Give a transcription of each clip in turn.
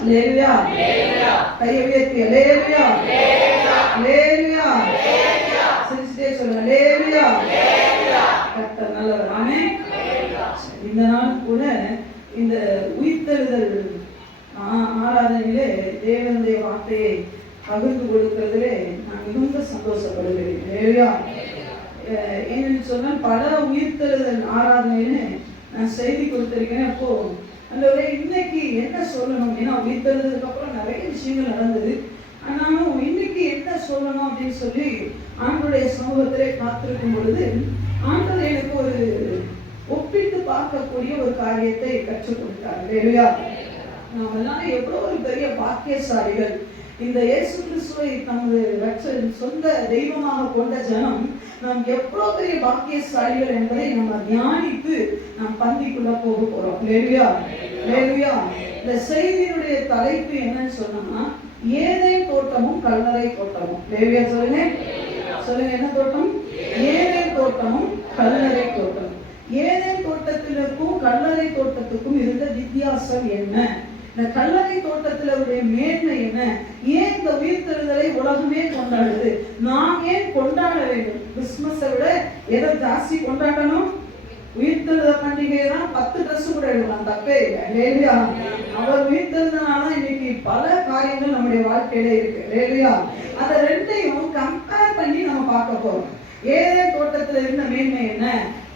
அல்லேலூயா. கையை உயர்த்தி அல்லேலூயா, அல்லேலூயா. சிரிச்சிட்டே சொல்லுங்க அல்லேலூயா. கர்த்தர் நல்லவர். ஆமென். இந்த நாள் கூட இந்த உயிர்த்தெழுதல் ஆராதனையிலே தேவனுடைய வார்த்தையை பகிர்ந்து கொடுக்கிறதுலே நான் மிகுந்த சந்தோஷப்படுகிறேன். அல்லேலூயா. ஏன்னு சொன்னால் பல உயிர்த்தெழுதல் ஆராதனையில நான் செய்தி கொடுத்திருக்கேன். அப்போ அந்த இன்னைக்கு என்ன சொல்லணும், ஏன்னா உயிர்த்தெழுதலுக்கு அப்புறம் நிறைய விஷயங்கள் நடந்தது. ஆனாலும் இன்னைக்கு என்ன சொல்லணும் அப்படின்னு சொல்லி ஆண்டவருடைய சமூகத்திலே காத்திருக்கும் பொழுது ஆண்டவர் எனக்கு ஒரு ஒப்பிட்டு பார்க்கக்கூடிய ஒரு காரியத்தை கற்றுக் கொடுத்தார். அல்லேலூயா. நாம் எல்லாம் எவ்வளவு ஒரு பெரிய பாக்கியசாலிகள். இந்த இயேசு கிறிஸ்துவை தமது சொந்த தெய்வமாக கொண்ட ஜனம் நாம் எவ்வளவு பெரிய பாக்கியசாலிகள் என்பதை நம்ம தியானித்து நாம் பந்திக்குள்ள போக போறோம். அல்லேலூயா, அல்லேலூயா. இந்த செய்தியினுடைய தலைப்பு என்னன்னு சொன்னா ஏதேன் தோட்டமும் கல்லறை தோட்டமும். அல்லேலூயா சொல்லுங்க, சொல்லுங்க. என்ன தோட்டம்? ஏதேன் தோட்டமும் கல்லறை தோட்டம். ஏதேன் தோட்டத்திற்கும் கல்லறை தோட்டத்துக்கும் இருந்த வித்தியாசம் என்ன? இந்த கல்லறை தோட்டத்துல மேன்மை என்ன? ஏன் இந்த உயிர்த்தெழுதலை உலகமே கொண்டாடுது? நாம் ஏன் கொண்டாட வேண்டும்? கிறிஸ்துமஸை விட எதை ஜாஸ்தி கொண்டாடணும்? உயிர்த்தெழுத பண்டிகை தான். 10 ட்ரெஸ் கூட எடுக்கலாம், தப்பே இல்லை. அவர் உயிர்த்தெழுதனால இன்னைக்கு பல காரியங்கள் நம்முடைய வாழ்க்கையில இருக்கு. இல்லையா? அதை ரெண்டையும் கம்பேர் பண்ணி நம்ம பார்க்க போறோம். ஏதேன் தோட்டத்துல இருந்த மேன்மை என்ன,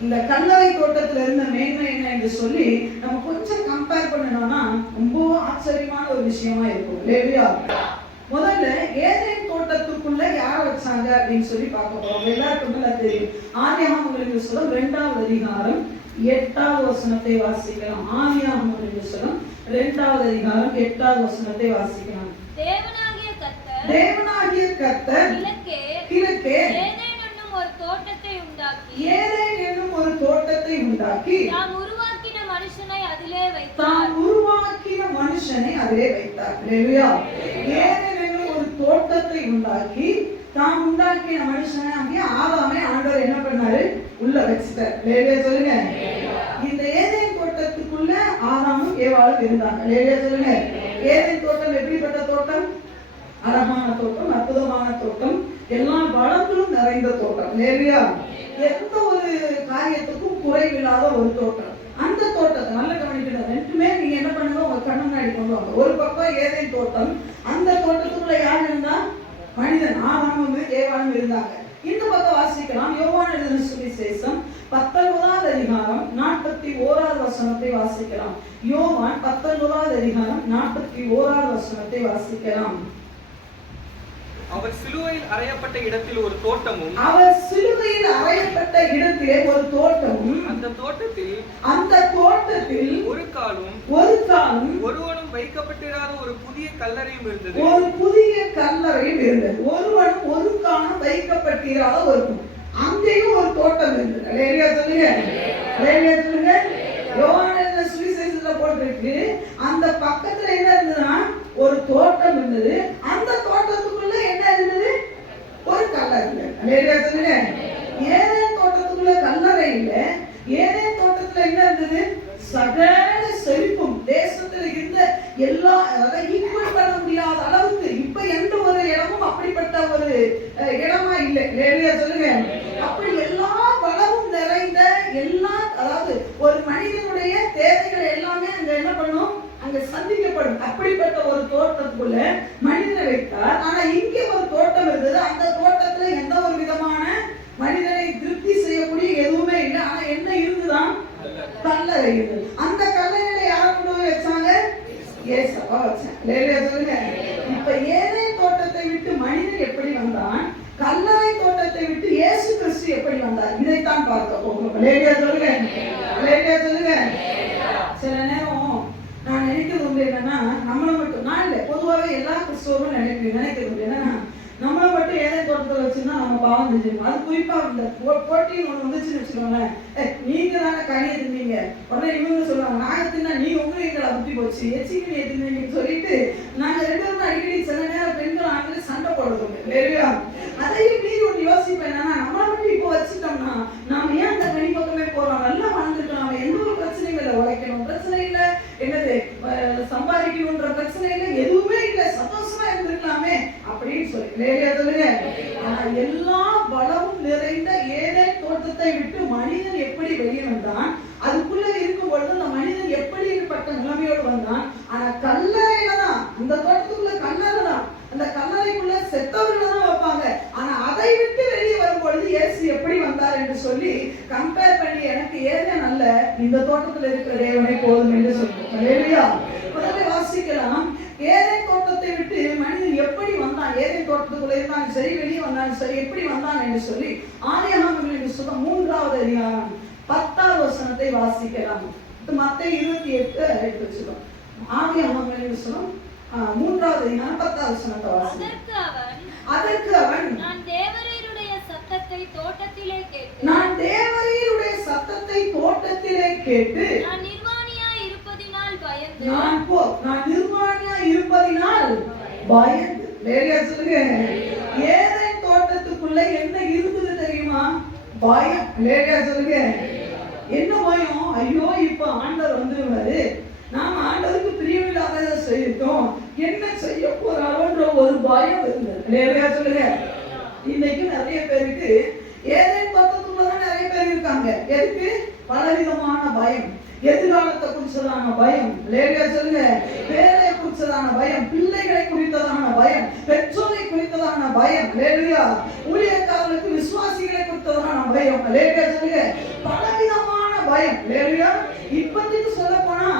இந்த கல்லறை தோட்டத்துல இருந்த மேன்மை என்ன என்று சொல்லி நம்ம கொஞ்சம் கம்பேர் பண்ணணும்னா ரொம்ப ஆச்சரியமான ஒரு விஷயமா இருக்கும். இல்லையா? முதல்ல ஏதேன் தோட்டத்துக்குள்ள யார வச்சாங்க அப்படின்னு சொல்லி பார்க்க போறோம். எல்லாருக்கும் தெரியும். ஆதியாகமங்களின் புத்தகம் 2வது அதிகாரம் 8வது வசனத்தை வாசிக்கலாம். ஆதியாகமங்களின் புத்தகம் 2வது அதிகாரம் 8வது வசனத்தை வாசிக்கலாம். தேவனாகிய கர்த்தர் கிழக்கே ஏதேன் என்னும் ஒரு தோட்டத்தை உண்டாக்கி தாம் உருவாக்கின மனுஷனை அதிலே வைத்தார். அல்லேலூயா. ஏதேன் என்னும் ஒரு தோட்டத்தை உண்டாக்கி தாம் உண்டாக்கின மனுஷனை அங்கே ஆதாமை ஆண்டவர் என்ன பண்ணாரு? உள்ள வச்சிட்டார். அல்லேலூயா சொல்லுங்க. இந்த ஏதேன் தோட்டத்துக்குள்ள ஆதாமும் ஏவாளும் இருந்தாங்க. அல்லேலூயா சொல்லுங்க. ஏதேன் தோட்டம் எப்படிப்பட்ட தோட்டம்? அழகான தோட்டம், அற்புதமான தோட்டம், எல்லா வளங்களும் நிறைந்த தோட்டம். இல்லையா? எந்த ஒரு காரியத்துக்கும் குறைவில்லாத ஒரு தோட்டம். அந்த தோட்டத்தை நல்ல கவனிக்கணும். ரெண்டுமே நீங்க என்ன பண்ணுங்க, உங்க கண்ணு முன்னாடி கொண்டு வாங்க. ஒரு பக்கம் ஏதேன் தோட்டம், அந்த தோட்டத்துக்குள்ள யார் இருந்தா? மனிதன் ஆதாமும் ஏவாளும் இருந்தாங்க. இந்த பக்கம் வாசிக்கலாம். யோவான் எழுதின சுவிசேஷம் 19வது அதிகாரம் 41வது வசனத்தை வாசிக்கலாம். யோவான் 19வது அதிகாரம் 41வது வசனத்தை வாசிக்கலாம். அவர் சிலுவையில் அறையப்பட்ட இடத்தில் ஒரு தோட்டமும், அவர் சிலுவையில் அறையப்பட்ட இடத்திலே ஒரு தோட்டமும், அந்த தோட்டத்தில் ஒரு காலும் ஒருவனும் வைக்கப்பட்டிராத ஒரு புதிய கல்லறையும் இருந்தது. ஒரு புதிய கல்லறையும் இருந்தது. ஒருவனும் ஒரு காலம் வைக்கப்பட்டிராத ஒரு, அங்கேயும் ஒரு தோட்டம் இருந்தது. அல்லேலூயா சொல்லுங்க, அல்லேலூயா சொல்லுங்க. யோவான் சுவிசேஷத்துல போட்டிருக்கு. அந்த பக்கத்துல என்ன இருந்ததுன்னா ஒரு தோட்டம் இருந்தது. அந்த தோட்டத்துக்குள்ள என்ன இருந்தது? ஒரு கல்லறை. அல்லேலூயா சொல்லுங்க. ஏதேன் தோட்டத்துக்குள்ள கல்லறை இல்ல. ஏதேன் தோட்டத்துல என்ன இருந்தது? சகல செழிப்பும் தேசத்துல இருந்த எல்லா ஈக்குவல் பண்ண முடியாத அளவுக்கு இப்ப எந்த ஒரு இடமும் அப்படிப்பட்ட ஒரு இடமா இல்லை. அல்லேலூயா சொல்லுங்க. அப்படி எல்லா வளமும் நிறைந்த எல்லா, அதாவது ஒரு மனிதனுடைய தேவைகள் எல்லாமே அங்க என்ன பண்ணும்? அங்க சந்திக்கப்படும். அப்படிப்பட்ட ஒரு தோட்டத்துக்குள்ள மனிதனை வைத்தார். ஆனா இங்கே ஒரு தோட்டம் இருந்தது. அந்த தோட்டத்துல எந்த ஒரு விதமான மனிதனை திருப்தி செய்யக்கூடிய எதுவுமே இல்லை. ஆனா என்ன இருந்துதான்? கல்லறை இருந்தது. அந்த கல்லறையில யாரை கொண்டு போய் வச்சாங்க? ஏசப்பா வச்சாங்க. இல்லையா சொல்லுங்க. இப்ப ஏதேன் தோட்டத்தை விட்டு மனிதன் எப்படி வந்தான், கல்லறை தோட்டத்தை விட்டு இயேசு கிறிஸ்து எப்படி வந்தார், இதைத்தான் பார்க்க போகிறோம். இல்லையா சொல்லுங்க, இல்லையா சொல்லுங்க. சில நேரம் நான் நினைக்கிறது உண்டு என்னன்னா, நம்மளை மட்டும், நான் இல்லை, பொதுவாகவே எல்லா கிறிஸ்தவரும் நினைக்கிறது உண்டு என்னன்னா, நம்மளை மட்டும் ஏதேன் தோட்டத்தில் வச்சிருந்தா நம்ம பாவம் செஞ்சிருக்கோம். அது குறிப்பா இந்த போட்டின்னு ஒண்ணு வந்துச்சுன்னு வச்சுக்கோங்களேன். நீங்க தானே கனியை தின்னீங்க, உடனே இவங்க சொல்லுவாங்க நாங்க தின்னா நீ உங்க எங்களை புத்தி போச்சு, எச்சிக்கு நீ தின்னீங்கன்னு சொல்லிட்டு நாங்க 2 பேரும் அடிக்கடி சில நேரம் பெண்கள் ஆண்கள் சண்டை போடுறோம். இல்லையா? அதையும் மீறி ஒன்று யோசிப்பேன் என்னன்னா, நம்மளை மட்டும் இப்போ வச்சுட்டோம்னா நாம ஏன் அந்த கனி பக்கமே போறோம்? நல்லா வாழ்ந்துக்கலாம், எந்த ஒரு பிரச்சனையும் இல்லை, உழைக்கணும் பிரச்சனை இல்லை, என்னது சம்பாதிக்கணும்ன்ற பிரச்சனை பிரச்சனை இல்லை, எதுவுமே இல்லை, சந்தோஷமா இருந்திருக்கலாமே அப்படின்னு சொல்லி. இல்லையா சொல்லுங்க. ஆனா எல்லா வளமும் நிறைந்த ஏதேன் தோட்டத்தை விட்டு மனிதன் எப்படி வெளியே வந்தான், அதுக்குள்ள இருக்கும் பொழுது அந்த மனிதன் எப்படிப்பட்ட நிலைமையோடு வந்தான். ஆனா கல்லறையில தான், அந்த தோட்டத்துக்குள்ள கல்லறை தான், அந்த கல்லறைக்குள்ள செத்தவர்களை தான் வைப்பாங்க. ஆனா அதை விட்டு வெளியே வரும் பொழுது இயேசு எப்படி வந்தார் என்று சொல்லி கம்பேர் பண்ணி எனக்கு ஏதேன் அல்ல, இந்த தோட்டத்தில் இருக்கிற தேவனே போதும் என்று சொல்லுவோம். அல்லேலூயா. முதல்ல வாசிக்கலாம். ஏதேன் தோட்டத்தை விட்டு மனிதன் எப்படி வந்தான், ஏதேன் தோட்டத்துக்குள்ள இருந்தாலும் சரி, வெளியே வந்தாலும் சரி, எப்படி வந்தான் என்று சொல்லி ஆதியாகமங்களின் புத்தகம் 3வது அதிகாரம் 10வது வசனத்தை வாசிக்கலாம். மத்தேயு 28 எடுத்து வச்சிருக்கோம். ஆதியாகமங்களின் புத்தகம் 3வது அதிகாரம் 10வது வசனத்தை வாசிக்கலாம். அதற்கு அவன் நான் தேவரீருடைய சத்தத்தை தோட்டத்திலே கேட்டு நான் தேவரீருடைய சத்தத்தை தோட்டத்திலே கேட்டு நான் நிர்வாணியாய் இருப்பதினால் பயந்து நான் நிர்வாணியாய் இருப்பதினால் பயந்து. வேறையா சொல்லுங்க. ஏதேன் தோட்டத்துக்குள்ள என்ன இருந்தது தெரியுமா? பயம். வேறையா சொல்லுங்க. என்ன பயம்? ஐயோ இப்ப ஆண்டவர் வந்துருவாரு, நாம ஆண்டவருக்கு பிரியமில்லாத செய்தோம், என்ன செய்ய போறாரோன்ற ஒரு பயம் இருந்தது. வேறையா சொல்லுங்க. இன்னைக்கு நிறைய பேருக்கு ஏதேன் தோட்டத்துக்குள்ளதான் நிறைய பேர் இருக்காங்க. எதுக்கு? பலவிதமான பயம். எதிர்காலத்தை குறிச்சதான பயம். லேடியா சொல்லுங்க. வேலையை குறிச்சதான பயம், பிள்ளைகளை குறித்ததான பயம், பெற்றோரை குறித்ததான பயம். லேடியா. ஊழியக்காரர்களுக்கு விசுவாசிகளை குறித்ததான பயம். லேடியா சொல்லுங்க. பலவிதமான பயம். லேடியா. இப்போதைக்கு சொல்ல போனா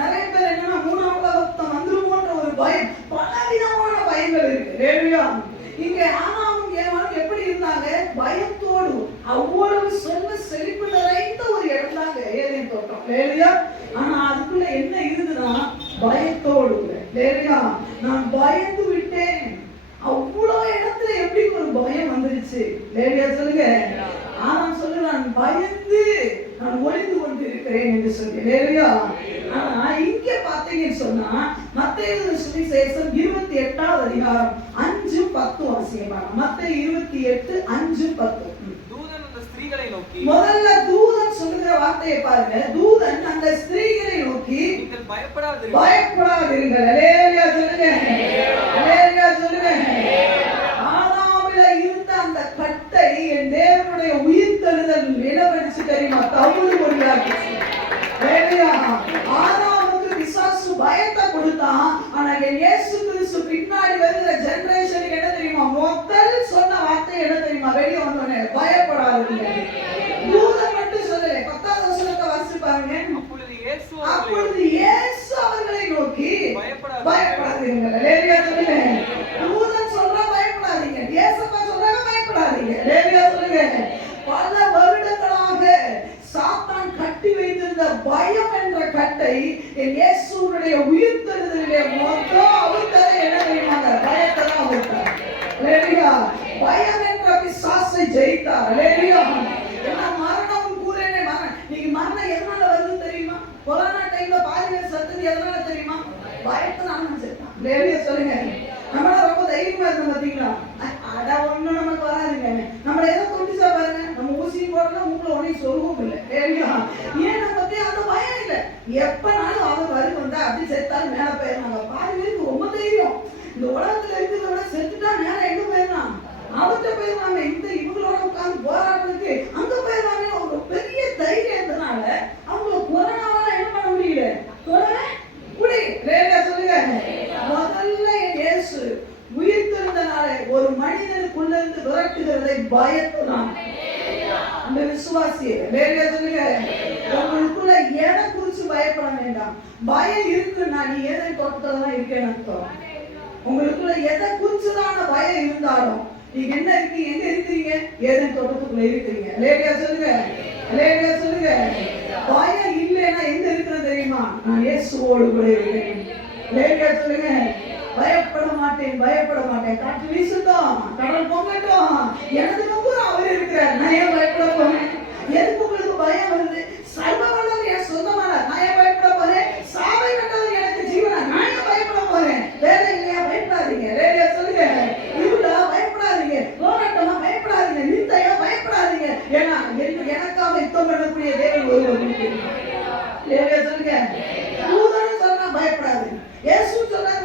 நிறைய பேர் என்னன்னா மூணாவது பக்தம் வந்துருமோன்ற ஒரு பயம், பலவிதமான பயங்கள் இருக்கு. லேடியா. இங்க ஆனாலும் ஏவானும் எப்படி இருந்தாங்க? பயத்தோடு. அவ்வளவு சொல்ல செழிப்பு நிறைந்த ஒரு இடம் தாங்க ஏதேன் தோட்டம். லேலியா. ஆனா அதுக்குள்ள என்ன இருக்குதுன்னா பயத்தோடு. லேலியா. நான் பயந்து விட்டேன். அவ்வளவு இடத்துல எப்படி ஒரு பயம் வந்துருச்சு? லேலியா சொல்லுங்க. ஆனாம் சொல்லு, நான் பயந்து நான் ஒளிந்து கொண்டு இருக்கிறேன் என்று சொல்லி. லேலியா. ஆனா இங்க பாத்தீங்கன்னு சொன்னா மத்தேயு சுவிசேஷம் 28வது அதிகாரம் 5-10 வாசிக்கலாம். மத்தேயு 28:5-10. தூதன் அந்த ஸ்திரீகளை நோக்கி, முதல்ல தூதன் சொல்லுகிற வார்த்தையை பாருங்க. தூதன் அந்த ஸ்திரீகளை நோக்கி நீங்கள் பயப்படாதீர்கள். அல்லேலூயா சொல்லுங்க. அல்லேலூயா சொல்லுங்க. ஆதாமில இருந்த அந்த கட்டை என் தேவனுடைய உயிர்த்தெழுதல் நிலவரிச்சு தெரியுமா? தவுளு கொண்டாச்சு. ஆதாமுக்கு பிசாசு பயத்தை கொடுத்தான். ஆனா இயேசு கிறிஸ்து பின்னாடி வருகிற ஜெனரேஷனுக்கு என்ன தெரியுமா? முதல் சொன்ன வார்த்தை என்ன தெரியுமா? வெளியே வந்தோடனே பயப்படாதீங்க. தூதன் மட்டும் சொல்லல. 10வது வசனத்தை வாசிச்சு பாருங்க. அப்பொழுது இயேசு அவர்களை நோக்கி பயப்படாதீங்க. லேலியா சொல்லுங்க. தூதன் சொல்றா பயப்படாதீங்க, இயேசுப்பா சொல்றாங்க பயப்படாதீங்க. லேலியா சொல்லுங்க. பல வருடங்களாக சாத்தான் கட்டி வைத்திருந்த பயம் என்ற கட்டை என் இயேசுவுடைய உயிர்த்தெழுதலிலே மொத்தம் அவிழ்த்ததை என்ன தெரியுமாங்க? பயத்தை தான் அவிழ்த்தார். லேலியா. பயம் என்ற பிசாசை ஜெயித்தார். லேலியா. மரணம் கூறனே மரணம். நீங்க மரணம் எதனால வருதுன்னு தெரியுமா? கொரோனா டைம்ல பாதி பேர் செத்தது எதனால தெரியுமா? பயத்தினால செத்தான். லேலியா சொல்லுங்க. நம்மள ரொம்ப தைரியமா இருக்கோம் பாத்தீங்களா? அட ஒண்ணு நமக்கு வராதுங்க. நம்மள ஏதோ கொண்டுச்சா பாருங்க, நம்ம ஊசி போடலாம் மூக்குல ஒண்ணே சொல்லுவோம் இல்லை. லேலியா. ஏன் நமக்கு அந்த பயம் இல்லை. எப்பனாலும் அவன் வரும் வந்தா அப்படி செத்தாலும் மேல போயிடறாங்க. பாதி பேருக்கு ரொம்ப தைரியம். இந்த உலகத்துல இருக்கிறத செத்துட்டா நேரம் எங்க போயிடலாம்? அவர்கிட்ட போயிடுவாங்க. இந்த இவங்களோட உட்கார்ந்து போராடுறதுக்கு அங்க போயிடுவாங்க. ஒரு பெரிய தைரியம் இருந்ததுனால அவங்க கொரோனாவால என்ன பண்ண முடியல? கொரோனா குடி. லேலியா சொல்லுங்க. முதல்ல இயேசு உயிர்த்தெழுந்தனால ஒரு மனிதனுக்குள்ள இருந்து விரட்டுகிறதை பயத்துதான். அந்த விசுவாசியே. லேலியா சொல்லுங்க. உங்களுக்குள்ள எதை குறிச்சு பயப்பட வேண்டாம். பயம் இருக்குன்னா நீ ஏதேன் தோட்டத்துல தான் இருக்கேன்னு அர்த்தம். உங்களுக்குள்ள எதை குறிச்சுதான பயம் இருந்தாலும் நீங்க என்ன இருக்கீங்க? எங்க இருக்கிறீங்க? ஏதேன் தோட்டத்துக்குள்ள இருக்கிறீங்க. லேலியா சொல்லுங்க. லேலியா சொல்லுங்க. பயம் இல்லைன்னா எங்க இருக்கிறது தெரியுமா? நான் இயேசுவோடு கூட இருக்கிறேன். லேலியா சொல்லுங்க. பயப்பட மாட்டேன், பயப்பட மாட்டேன். காற்று வீசட்டும், கடல் பொங்கட்டும், எனது நம்புற அவர் இருக்கிறார். நான் ஏன் பயப்பட போறேன்? எதுக்கு உங்களுக்கு பயம் வருது? சர்வ வல்லவர் என் சொந்தமான நான் ஏன் பயப்பட போறேன்? சாவை கட்டவர் எனக்கு ஜீவனா நான் ஏன் பயப்பட போறேன்? வேலை இல்லையா? பயப்படாதீங்க. லேலியா சொல்லுங்க. இருளா பயப்படாதீங்க, போராட்டமா பயப்படாதீங்க, நிந்தையா பயப்படாதீங்க. ஏன்னா எனக்காக யுத்தம் பண்ணக்கூடிய தேவன் ஒருவர். லேலியா சொல்லுங்க. தூதன் சொல்றா பயப்படாதீங்க. இயேசு சொல்றாரு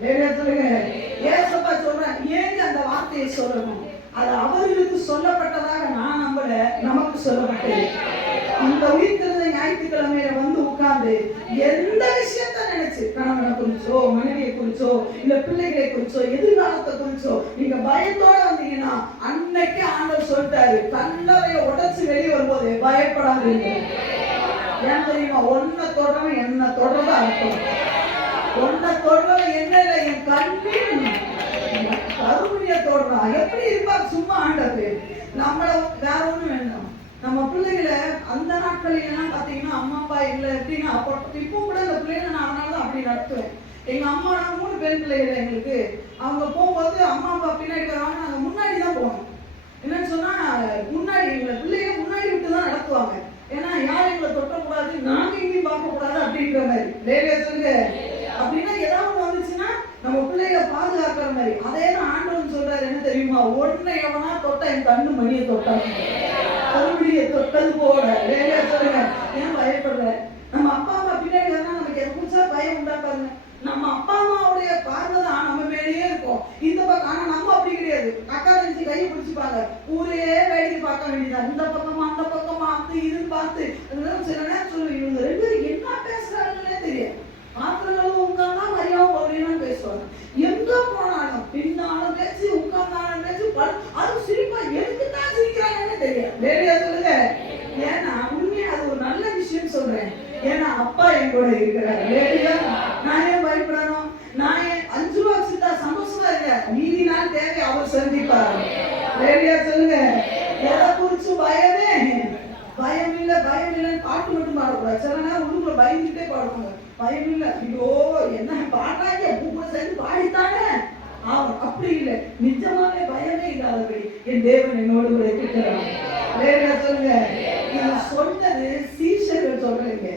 சொல்லுங்க. ஏசப்பா சொல்றாங்க, ஏங்க அந்த வார்த்தையை சொல்லணும்? அது அவர்களுக்கு சொல்லப்பட்டதாக நான் நம்பல, நமக்கு சொல்லப்பட்டது. இந்த உயிர்த்தெழுந்த ஞாயிற்றுக்கிழமையில வந்து உட்கார்ந்து எந்த விஷயத்த நினைச்சு, கணவனை குறிச்சோ, மனைவியை குறிச்சோ, இல்ல பிள்ளைகளை குறிச்சோ, எதிர்காலத்தை குறிச்சோ நீங்க பயத்தோட வந்தீங்கன்னா, அன்னைக்கு ஆண்டவர் சொல்லிட்டாரு, கல்லறையை உடைச்சு வெளியே வரும்போது பயப்படாதீங்க. ஏன் தெரியுமா? ஒன்ன தொடர்றவன் என்ன தொடர்றதா இருக்கும். ஒன்ன தொடர்றவன் என்ன இல்லை, என் கண்ணின் கருமுடிய தொடர்றா. எப்படி இருப்பா சும்மா ஆண்டது. நம்மள வேற ஒண்ணு வேண்டாம். நம்ம பிள்ளைகளை அந்த நாட்களில் எல்லாம் பாத்தீங்கன்னா அம்மா அப்பா இல்லை எப்படின்னா, இப்போ கூட இந்த பிள்ளைகளை நான் அதனாலதான் அப்படி நடத்துவேன். எங்க அம்மா 3 பெண் பிள்ளைகள் எங்களுக்கு. அவங்க போகும்போது அம்மா அப்பா பின்னாடி வராங்க, நாங்க முன்னாடி தான் போவோம். என்னன்னு சொன்னா, முன்னாடி எங்களை பிள்ளைங்க முன்னாடி விட்டு தான் நடத்துவாங்க. ஏன்னா யாரும் எங்களை தொட்டக்கூடாது, நாங்க எங்கேயும் பார்க்க கூடாது அப்படின்ற மாதிரி. லேடியா சொல்லுங்க. அப்படின்னா ஏதாவது வந்துச்சுன்னா நம்ம பிள்ளைகளை பாதுகாக்கிற மாதிரி. அதே தான் ஆண்டவன் சொல்றாரு, என்ன தெரியுமா? ஒன்னை எவனா தொட்டா என் கண்ணு மணியை தொட்டாங்க, கருமுடியை தொட்டது போல. லேடியா சொல்லுங்க. ஏன் பயப்படுற? நம்ம அப்பா அம்மா பின்னாடி வந்தா நமக்கு எது புதுசா பயம் உண்டாக்காருங்க. நம்ம அப்பா அம்மாவுடைய பார்வை தான் நம்ம மேலேயே இருக்கும். இந்த பக்கம் ஆனா நம்ம அப்படி கிடையாது. அக்கா தங்கச்சி கையை பிடிச்சிப்பாங்க, ஊரே வேடிக்கை பார்க்க வேண்டியதான். இந்த பக்கமா அந்த பக்கமா அது இதுன்னு பார்த்து சில நேரம் சொல்லுவேன், இவங்க 2 பேரும் என்ன பேசுறாங்கன்னே தெரியாது. பாத்திரங்களும் உட்கார்ந்தா மரியாவும் அப்படின்னு பேசுவாங்க. எங்க போனாலும் பின்னாலும் பேசி உட்கார்ந்தாலும் பேசி அது சிரிப்பா எதுக்குதான் சிரிக்கிறாங்கன்னு தெரியாது. லேடியா சொல்லுங்க. ஏன்னா உண்மையா அது ஒரு நல்ல விஷயம் சொல்றேன். ஏன்னா அப்பா என் கூட இருக்கிறார். லேடியா, நான் ஏன் பயப்படணும்? நான் 5 ரூபா வச்சுட்டா சந்தோஷமா இருக்க, மீதி நாள் தேவை அவர் சந்திப்பார். லேடியா சொல்லுங்க. எதை குறிச்சு பயமே? பயம் இல்லைன்னு பாட்டு மட்டும் பாடக்கூடாது. சில நேரம் உள்ளுக்குள்ள பயந்துட்டே பாடுவாங்க. பயம் இல்லை, ஐயோ என்ன பாட்டாங்க கூட சேர்ந்து பாடித்தானே ஆகும். அப்படி இல்லை, நிஜமாவே பயமே இல்லாதபடி என் தேவன் என்னோடு கூட இருக்கிறார். லேடியா சொல்லுங்க. இது சொன்னது சீஷர்கள் சொல்லலைங்க.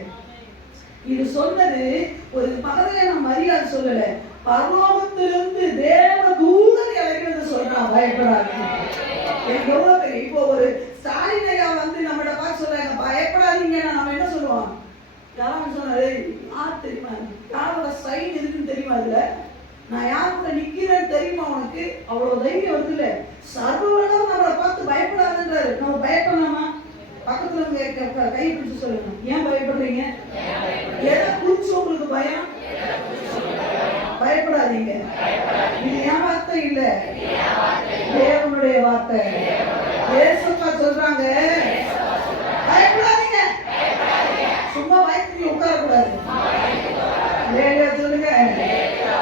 இது சொன்னது ஒரு பகலையான மரியாதை சொல்லல, பரலோகத்திலிருந்து தேவ தூதன் இறங்கிறது சொல்றான். பயப்படாது. எனக்கு எவ்வளவு பெரிய. இப்போ ஒரு ஸ்டாலின் ஐயா வந்து நம்மள பார்த்து சொல்றாங்க பயப்படாதீங்க. நம்ம என்ன சொல்லுவோம்? யாரும் சொன்னாரு, யார் தெரியுமா? யாரோட சைன் இருக்குன்னு தெரியுமா? இதுல நான் யார் கூட நிக்கிறேன்னு தெரியுமா உனக்கு? அவ்வளவு தைரியம் வருது இல்ல. சர்வவல்லவர் நம்மளை பார்த்து பயப்படாதுன்றாரு. நம்ம பயப்படலாமா? பக்கத்துல கை பிடிச்சு சொல்லுங்க, ஏன் பயப்படுறீங்க? எதை குறிச்சு உங்களுக்கு பயம்? பயப்படாதீங்க. இது என் வார்த்தை இல்ல, தேவனுடைய வார்த்தை. ஏசப்பா சொல்றாங்க, பயப்படாதீங்க. சும்மா பயத்துக்கு உட்காரக்கூடாது. சொல்லுங்க.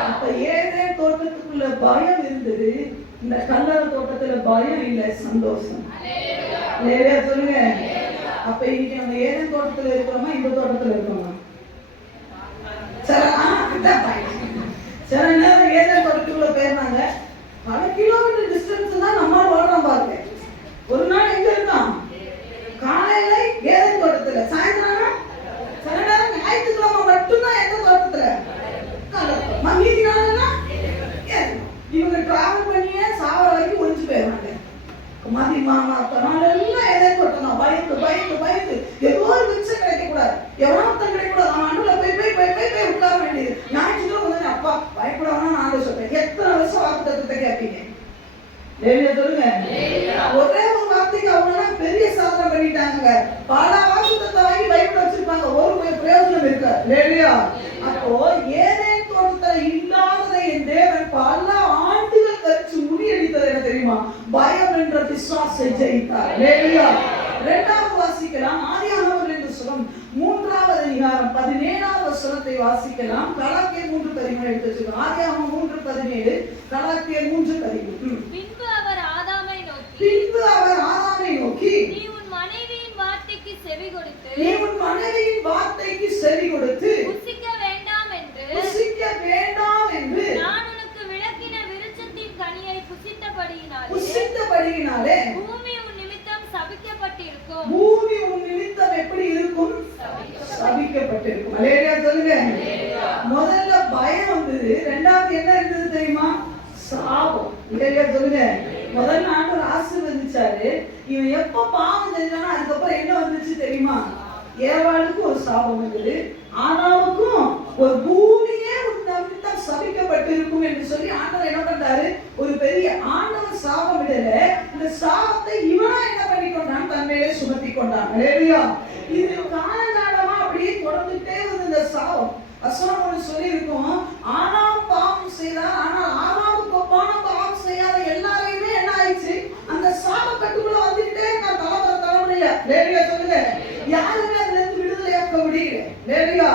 அப்ப ஏதேன் தோட்டத்துக்குள்ள பயம் இருந்தது, இந்த கல்லறை தோட்டத்துல பயம் இல்ல, சந்தோஷம். சொல்லுங்க. அப்ப இன்னைக்கு நம்ம ஏதேன் தோட்டத்துல இருக்கிறோமா, இந்த தோட்டத்துல இருக்கிறோமா? சில நேரம் ஏதேன் தோட்டத்துக்குள்ள போயிருந்தாங்க, பல கிலோமீட்டர் டிஸ்டன்ஸ் தான் நம்ம ஓடுறோம் பாருங்க. ஒரு நாள் எங்க இருக்கோம்? காலையில ஏதேன் தோட்டத்துல, சாயந்தரம் சில நேரம் ஞாயிற்றுக்கிழமை மட்டும்தான் எந்த தோட்டத்துல. மீதி நாளெல்லாம் இவங்க டிராவல் பண்ணியே சாவர வரைக்கும் ஒழிச்சு போயிடுவாங்க. மதி மாமா நாளெல்லாம் எதை தோட்டம் பயந்து பயந்து பயந்து ஏதோ ஒரு மிச்சம் கிடைக்க கூடாது, எவ்வளோத்தம் கிடைக்க கூடாது. அவன் அண்ணுல போய் உட்கார வேண்டியது. ஞாயிற்றுக்கிழமை வந்து அப்பா பயப்படாம நான் சொல்றேன். எத்தனை வருஷம் வாக்கு தத்துவத்தை கேட்பீங்க? சொல்லுங்க. ஒரே ஒரு வார்த்தைக்கு அவங்க பெரிய சாதனை பண்ணிட்டாங்க. பல வாக்குத்தத்தை வாங்கி பயப்பட வச்சிருப்பாங்க, ஒரு பிரயோஜனம் இருக்காது. அப்போ ஏதேன் தோட்டத்துல இல்லாததை என் தேவன் பல ஆண்டுகள் கழிச்சு முறியடித்தது என்ன தெரியுமா? பயம் என்ற பிசாசை ஜெயித்தார். 2வது வாசிக்கலாம், ஆதியாகமம் 3வது அதிகாரம் 17வது வசனத்தை வாசிக்கலாம். கலாத்தியர் 3:13 எடுத்து வச்சுக்கோங்க. ஆதியாகமம் 3:17, கலாத்தியர் 3:13. பின்பு அவர் ஆதாமை நோக்கி நீ உன் மனைவியின் வார்த்தைக்கு செவி கொடுத்து புசிக்க வேண்டாம் என்று நான் உனக்கு விளக்கின விருட்சத்தின் கனியை புசித்தபடியினாலே பூமி உன் நிமித்தம் சபிக்கப்பட்டிருக்கும். பூமி உன் நிமித்தம் எப்படி இருக்கும்? சபிக்கப்பட்டிருக்கும். அல்லேலூயா சொல்லுங்க. முதல்ல பயம் வந்தது, 2வது என்ன இருந்தது தெரியுமா? சாபம். இல்லையா சொல்லுங்க. முதல் ஆண்டவர் ஆசீர்வதிச்சாரு. இவன் எப்ப பாவம் செஞ்சானோ அதுக்கப்புறம் என்ன வந்துச்சு தெரியுமா? ஏவாளுக்கும் ஒரு சாபம் வந்தது, ஆதாமுக்கும் ஒரு பூமியே உன்னை நிமித்தம் சபிக்கப்பட்டு இருக்கும் என்று சொல்லி ஆண்டவர் என்ன பண்றாரு? ஒரு பெரிய ஆண்டவர் சாபம் விடல, இந்த சாபத்தை இவனா என்ன பண்ணி கொண்டான்? தன் மேலே சுமத்தி கொண்டான். அல்லேலூயா. இது காலகாலமா அப்படியே தொடர்ந்துட்டே வந்து இந்த சாபம். வசனம் ஒன்று சொல்லி இருக்கும், ஆனாம் பாவம் செய்தார், ஆனால் ஆறாவது கொப்பான பாவம் செய்யாத எல்லாரையுமே என்ன ஆயிடுச்சு? அந்த சாப கட்டுக்குள்ள வந்துட்டே இருக்கான் தலைமுறையா. லேலியா சொல்லுங்க, யாருமே அதுல இருந்து விடுதலையாக்க முடியல. லேலியா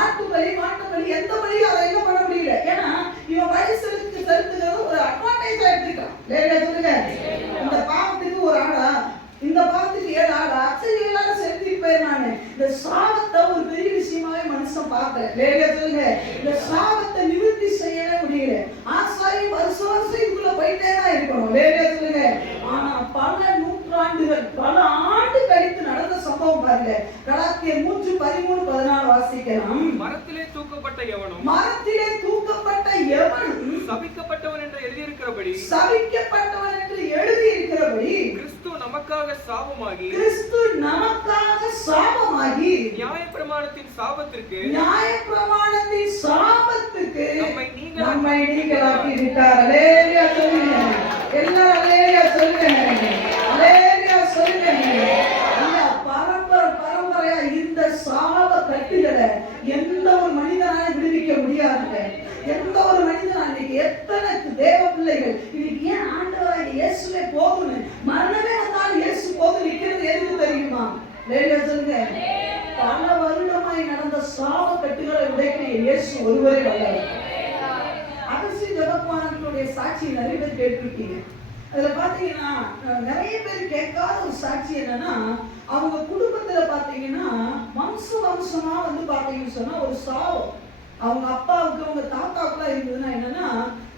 ஆட்டு பலி மாட்டு பலி எந்த பலியும் அதை என்ன பண்ண முடியல. ஏன்னா இவன் வழி செலுத்துகிறது ஒரு அட்வான்டேஜா எடுத்துக்கான். லேலியா சொல்லுங்க, இந்த பாவத்துக்கு ஒரு ஆடா, இந்த பாவத்துக்கு 7 ஆடா, சரி எல்லாரும் செலுத்தி போயிருந்தானே. இந்த சாபத்தை ஒரு பெரிய விஷயமாவே மனுஷன் பார்க்கல. லேலியா சொல்லுங்க, இந்த சாபத்தை நிவர்த்தி செய்யவே முடியல. ஆசாரி வருஷம் வருஷம் இதுக்குள்ள போயிட்டே தான் இருக்கணும். லேலியா சொல்லுங்க, ஆனா பல நூற்றாண்டுகள் பல ஆண்டு கழித்து நடந்த சம்பவம் பாருங்க. கலாத்தியர் 3:13-14 வாசிக்கலாம். மரத்திலே தூக்கப்பட்ட எவனும் சபிக்கப்பட்டவன் என்று எழுதியிருக்கிறபடி கிறிஸ்து நமக்காக சாபமாகி நியாயப்பிரமாணத்தின் சாபத்திற்கு நம்மை நீங்களாக்கி விட்டார். அல்லேலூயா சொல்லுங்க. எல்லாரும் அல்லேலூயா சொல்லுங்க. அல்லேலூயா சொல்லுங்க. பரம்பரையா இந்த சாப கட்டுகளை எந்த ஒரு மனிதனால விடுவிக்க முடியாதுங்க. எந்த ஒரு மனிதனால எத்தனை தேவ பிள்ளைகள் இன்னைக்கு ஏன் ஆண்டவராகிய இயேசுவே போதுன்னு, மரணமே வந்தாலும் இயேசு போது நிக்கிறது எதுக்கு தெரியுமா? லேலியா சொல்லுங்க, பல வருடமாய் நடந்த சாப கட்டுகளை உடைக்க இயேசு ஒருவரே வல்லவர். அகஸ்திய ஜெபக்குமாரனுடைய சாட்சி நிறைய பேர் கேட்டிருக்கீங்க. அதுல பாத்தீங்கன்னா நிறைய பேர் கேட்காத ஒரு சாட்சி என்னன்னா, அவங்க குடும்பத்துல பாத்தீங்கன்னா வம்சமா வந்து பாத்தீங்கன்னு சொன்னா ஒரு சாபம். அவங்க அப்பாவுக்கு அவங்க தாத்தாவுக்குலாம் இருந்ததுன்னா என்னன்னா,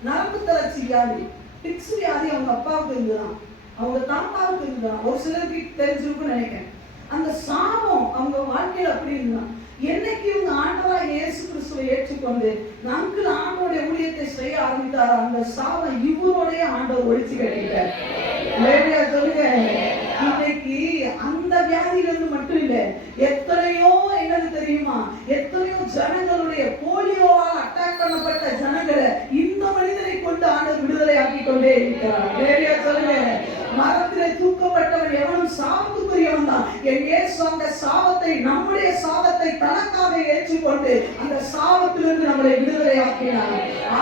நரம்பு தளர்ச்சி வியாதி, பிக்ஸ் வியாதி அவங்க அப்பாவுக்கு இருந்துதான், அவங்க தாத்தாவுக்கு இருந்துதான். ஒரு சிலருக்கு தெரிஞ்சிருக்குன்னு நினைக்கிறேன். அந்த சாபம் அவங்க வாழ்க்கையில அப்படி இருந்தான். என்னைக்கு இவங்க ஆண்டவராகிய இயேசு கிறிஸ்துவை ஏற்றுக்கொண்டு அங்கிள் ஆண்டவருடைய ஊழியத்தை செய்ய ஆரம்பித்தார், அந்த சாபம் இவருடைய ஆண்டவர் ஒழிச்சு கட்டிட்டார். லேலியா சொல்லுங்க, இன்னைக்கு அந்த வியாதியிலிருந்து மட்டும் இல்ல, எத்தனையோ என்னது தெரியுமா, எத்தனையோ ஜனங்களுடைய போலியோவால் அட்டாக் பண்ணப்பட்ட ஜனங்களை இந்த மனிதனை கொண்டு ஆண்டவர் விடுதலை ஆக்கி கொண்டே இருக்கிறார். லேலியா சொல்லுங்க, மரத்திலே தூக்கப்பட்டவன் எவனும் சாபத்துக்குரியவன் தான். என் இயேசு அந்த சாபத்தை, நம்முடைய சாபத்தை தனக்காக ஏற்றுக்கொண்டு அந்த சாபத்திலிருந்து நம்மளை விடுதலை ஆக்கினார்.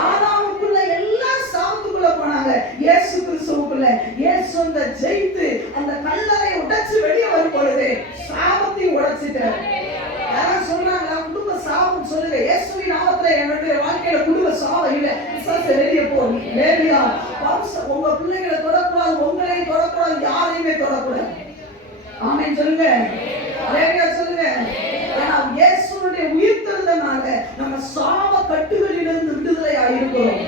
ஆதாமுக்குள்ள எல்லா சாபத்துக்குள்ள போனாங்க, இயேசு கிறிஸ்துவுக்குள்ள இயேசு அந்த ஜெயித்து அந்த கல்லறை உடைச்சு வெளியே வரும் பொழுது சாபத்தையும் உடைச்சிட்டார். யாரும் சொல்றாங்க குடும்ப சாபம், சொல்லுங்க இயேசுவின் நாமத்துல என்னுடைய வாழ்க்கையில குடும்ப சாபம் இல்ல, வெளியே போகும். லேலியா, உங்க பிள்ளைகளை தொடக்கூடாது, உங்களையும் தொடக்கூடாது, யாரையுமே தொடக்கூடாது. ஆமென் சொல்லுங்க. லேலியா சொல்லுங்க. ஏன்னா இயேசுவுடைய உயிர்த்தெழுதனால நம்ம சாப கட்டுகளிலிருந்து விடுதலை ஆயிருக்கிறோம்.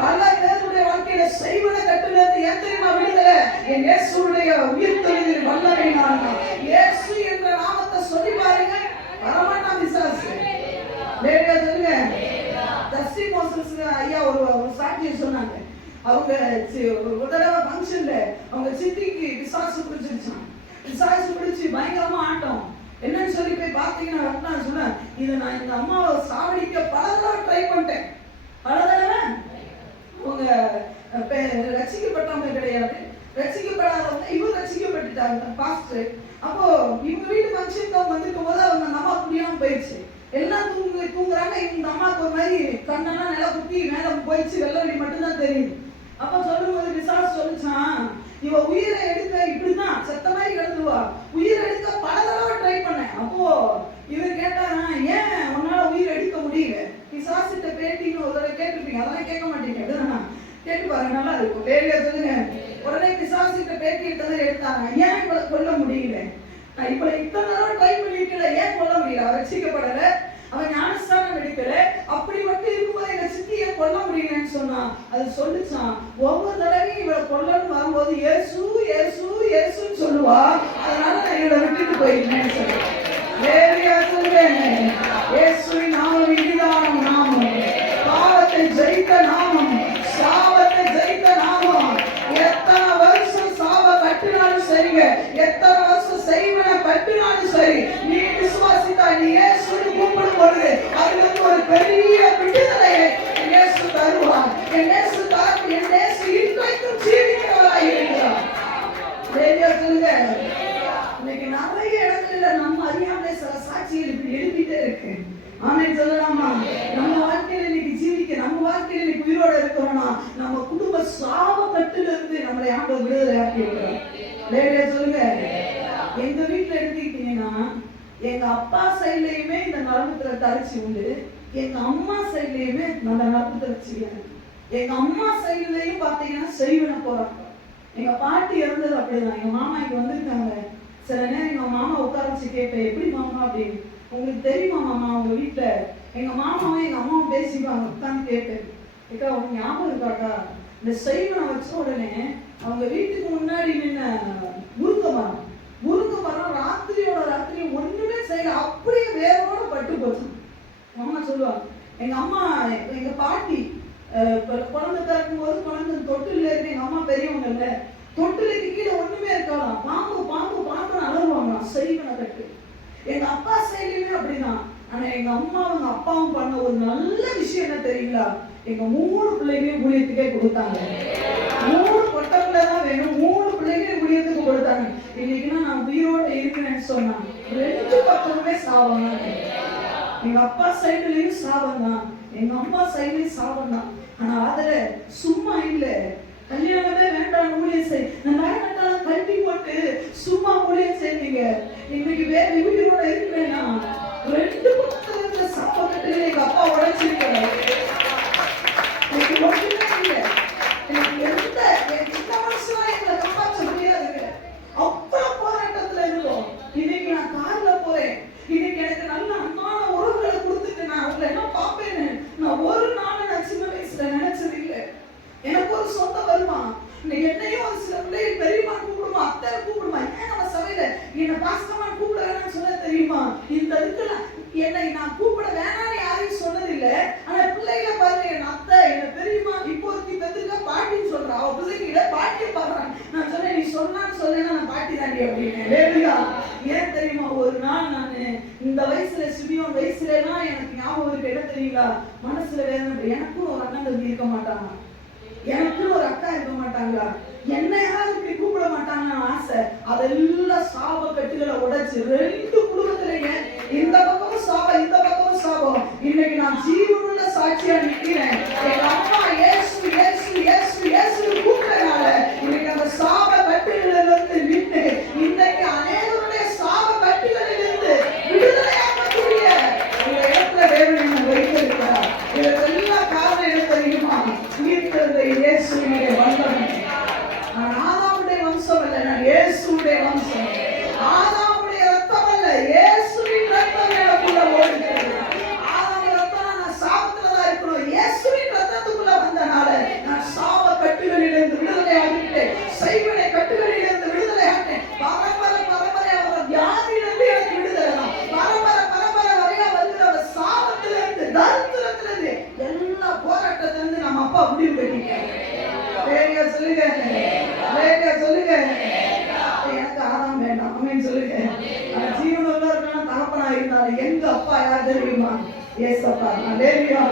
பல பேருடைய வாழ்க்கையில செய்வன கட்டுலேருந்து ஏன் தெரியுமா விடுதலை? என் இயேசுடைய உயிர்த்தெழுதலின் வல்லமையினால. இயேசு என்ற நாமத்தை சொல்லி பாருங்க, வரமாட்டான் பிசாசு. லேலியா சொல்லுங்க. தஸ்தி மோசஸ் ஐயா ஒரு சாட்சியை சொன்னாங்க. அவங்க ஒரு தடவை ஃபங்க்ஷன்ல அவங்க சித்திக்கு பிசாசு பிடிச்சிருச்சான். பிசாசு பிடிச்சி பயங்கரமா ஆட்டம். என்னன்னு சொல்லி போய் பார்த்தீங்கன்னா சொன்னேன், இதை நான் இந்த அம்மாவை சாவடிக்க பல தடவை ட்ரை பண்ணிட்டேன். பல தடவை அவங்க ரசிக்கப்பட்டவங்க கிடையாது, ரசிக்கப்படாதவங்க இவர் ரசிக்கப்பட்டுட்டாங்க பாஸ்டர். அப்போ இவங்க வீட்டு ஃபங்க்ஷனுக்கு அவங்க வந்திருக்கும் போது அவங்க அம்மா முடியாம போயிடுச்சு. எல்லாம் தூங்குறாங்க. இந்த அம்மாவுக்கு ஒரு மாதிரி கண்ணெல்லாம் நில குத்தி மேல போயிடுச்சு, வெள்ளவெளி மட்டும்தான் தெரியுது. அப்ப சொல்லும்போது விசாஸ் சொல்லிச்சான், இவ உயிரை எடுக்க இப்படிதான் செத்த மாதிரி கிடந்துவா, உயிரை எடுக்க பல தடவை ட்ரை பண்ணேன். அப்போ இவர் கேட்டாரா, ஏன் உன்னால உயிர் எடுக்க முடியல? பிசாசிட்ட பேட்டின்னு ஒரு தடவை கேட்டுருப்பீங்க, அதெல்லாம் கேட்க மாட்டீங்க, அதுதான் கேட்டு பாருங்க, நல்லா இருக்கும். லேலியா சொல்லுங்க. உடனே பிசாசிட்ட பேட்டி எடுத்தாங்க, ஏன் இவளை கொல்ல முடியல? நான் இப்ப இத்தனை தடவை ட்ரை பண்ணிருக்கல, ஏன் கொல்ல முடியல? அவன் ரட்சிக்கப்படல, அவன் ஞானஸ்தானம் எடுக்கல, அப்படி மட்டும் இருக்கும்போது எங்க சித்தியை கொல்ல முடியலன்னு சொன்னான். அது சொல்லிச்சான், ஒவ்வொரு தடவையும் இவளை கொல்லன்னு வரும்போது இயேசு இயேசு இயேசுன்னு சொல்லுவா, அதனால நான் இவளை விட்டுட்டு போயிருக்கேன்னு சொல்லுவேன். லேலியா சொல்லுவேன், இயேசுவின் நாமம் இனிதான நாமம், பாவத்தை ஜெயித்த நாமம், சாபத்தை ஜெயித்த நாமம். எத்தனை வருஷம் சாப கட்டினாலும் சரிங்க, எத்தனை வருஷம் செய்வன கட்டினாலும் சரி, நீ விசுவாசித்தா, நீ இயேசுன்னு கூப்பிடும் பொழுது அதுல ஒரு பெரிய விடுதலை நம்ம குடும்ப சாப கட்டிலிருந்து நம்மளை ஆண்டவர் விடுதலை ஆக்கி இருக்கிறார். லேடியா சொல்லுங்க. எங்க வீட்டுல எடுத்துக்கிட்டீங்கன்னா எங்க அப்பா சைட்லயுமே இந்த நரம்பு தளர்ச்சி உண்டு, எங்க அம்மா சைட்லயுமே அந்த நரம்பு தளர்ச்சி. எங்க அம்மா சைட்லயும் பாத்தீங்கன்னா செய்வன போறாங்க. எங்க பாட்டி இறந்தது அப்படிதான். எங்க மாமா இங்க வந்திருக்காங்க. சில நேரம் எங்க மாமா உட்கார வச்சு கேட்பேன், எப்படி மாமா அப்படின்னு. உங்களுக்கு தெரியுமா மாமா உங்க வீட்டுல எங்க மாமாவும் எங்க அம்மாவும் பேசிப்பாங்க. உட்காந்து கேட்டேன், ஏக்கா உங்க ஞாபகம் இருக்காக்கா இந்த செய்வனை வச்ச உடனே அவங்க வீட்டுக்கு முன்னாடி நின்ன முருங்க மரம் ராத்திரியோட ராத்திரி ஒண்ணுமே செய்யல, அப்படியே வேரோட பட்டு போச்சு. மாமா சொல்லுவாங்க. எங்க அம்மா எங்க பாட்டி குழந்தை திறக்கும் போது குழந்தை தொட்டில இருக்கு. எங்க அம்மா பெரியவங்க இல்ல, தொட்டிலுக்கு கீழே ஒண்ணுமே இருக்கலாம், பாம்பு பாம்பு பாம்புன்னு அலறுவாங்களாம் செய்வனை கட்டு. எங்க அப்பா சைடுலயுமே அப்படிதான். ஆனா எங்க அம்மாவும் அப்பாவும் பண்ண ஒரு நல்ல விஷயம் என்ன தெரியுங்களா? எங்க 3 பிள்ளைகளையும் ஊழியத்துக்கே கொடுத்தாங்க. 3 பொட்டை தான் வேணும், 3 பிள்ளைகளையும் ஊழியத்துக்கு கொடுத்தாங்க. இன்னைக்குன்னா நான் உயிரோட இருக்கிறேன்னு சொன்னா 2 பக்கமுமே சாபம் தான். எங்க அப்பா சைடுலயும் சாபம் தான், எங்க அம்மா சைடுலயும் சாபம் தான். ஆனா அதுல சும்மா இல்ல, கல்யாணமே வேண்டாம் ஊழியம் செய், நான் வேண்டாம் கட்டி போட்டு சும்மா ஊழியம் செய்வீங்க. இன்னைக்கு வேற உயிரோட இருக்கிறேன்னா 2 பக்கத்துல இருந்த சாப கட்டுகளை எங்க அப்பா உடைச்சிருக்கிறார். எனக்கு ஒன்றுமே இல்லை, எனக்கு எந்த மனுஷனும் எங்களை காப்பாற்ற முடியாதுங்க. அவ்வளவு போராட்டத்துல இருந்தோம். இன்னைக்கு நான் கார்ல போறேன், இன்னைக்கு எனக்கு நல்ல அன்பான உறவுகளை கொடுத்துட்டு நான் அவங்களை என்ன பார்ப்பேன்னு நான் ஒரு நாள் நான் சின்ன வயசுல நினைச்சது இல்லை. எனக்கு ஒரு சொந்த வருவான், என்னையும் ஒரு சில பிள்ளைகள் பெரியம்மா கூப்பிடுமா, அத்தை கூப்பிடுமா. ஏன் நம்ம சபையில என்னை பாஸ்கமா கூப்பிட வேணாம்னு சொல்ல தெரியுமா? இந்த இருக்குல்ல என்னை நான் கூப்பிட வேணாம்னு யாரையும் சொன்னதில்லை. ஆனா பிள்ளைகளை பாருங்க, என் அத்தை என்ன பெரியம்மா இப்போ ஒருத்தி பெருக்கா பாட்டின்னு சொல்றான். அவ பிள்ளைகிட்ட பாட்டியை பாக்குறான். நான் சொன்னேன், நீ சொன்னான்னு சொல்லேன்னா நான் பாட்டி தாண்டி அப்படின்னு. ஏன் தெரியுமா? ஒரு நாள் நான் இந்த வயசுல சிமியோன் வயசுல எல்லாம் எனக்கு ஞாபகம் இருக்கு. என்ன தெரியுங்களா? மனசுல வேதனை. எனக்கும் ஒரு அண்ணன் தம்பி இருக்க மாட்டாங்க, எனக்குன்னு ஒரு அக்கா இருக்க மாட்டாங்களா, என்ன யாரும் இப்படி கூப்பிட மாட்டாங்கன்னு ஆசை. அதெல்லாம் சாப கட்டுகளை உடைச்சு 2 குடும்பத்திலேயே இந்த பக்கமும் சாபம் இந்த பக்கமும் சாபம். இன்னைக்கு நான் ஜீவனுள்ள சாட்சியா நிற்கிறேன். எங்க அம்மா இயேசு இயேசு இயேசு இயேசு கூப்பிட்டனால இன்னைக்கு அந்த சாப கட்டுகளிலிருந்து விட்டு இன்னைக்கு அநேகருடைய சாப கட்டுகளிலிருந்து விடுதலையாகக்கூடிய இந்த இடத்துல தேவன் வைத்திருக்கிறார். இதெல்லாம் காரணம் என்ன தெரியுமா? உயிர்த்தெழுந்த இயேசுவினுடைய வல்லமை. நான் ஆதாமுடைய வம்சம் அல்ல, நான் இயேசுடைய வம்சம். ஆதாமுடைய ரத்தம் அல்ல, இயேசுவின் ரத்தம் எனக்குள்ள ஓடுகிறது. ஆதாமுடைய ரத்தம் நான் சாபத்துலதான் இருக்கணும். இயேசுவின் ரத்தத்துக்குள்ள வந்தனால நான் சாப கட்டுகளிலிருந்து விடுதலை ஆகிட்டேன், செய்வனை கட்டுகளிலிருந்து விடுதலை ஆகிட்டேன். பரம்பரை பரம்பரையா வர வியாதியிலிருந்து எனக்கு விடுதலை தான். பரம்பரை வரையா வருகிற சாபத்திலிருந்து தரித்திரத்திலிருந்து எல்லா போராட்டத்திலிருந்து நம்ம அப்பா முடிவு கட்டிட்டாங்க. சொல்லுங்க, சொல்லுங்க. எனக்கு ஆதாம் வேண்டாம் அப்படின்னு சொல்லுங்க. ஜீவனுள்ள இருக்கணும் தகப்பனா இருந்தாலும் எங்க அப்பா யார் தெரியுமா? ஏசப்பா. அல்லேலூயா.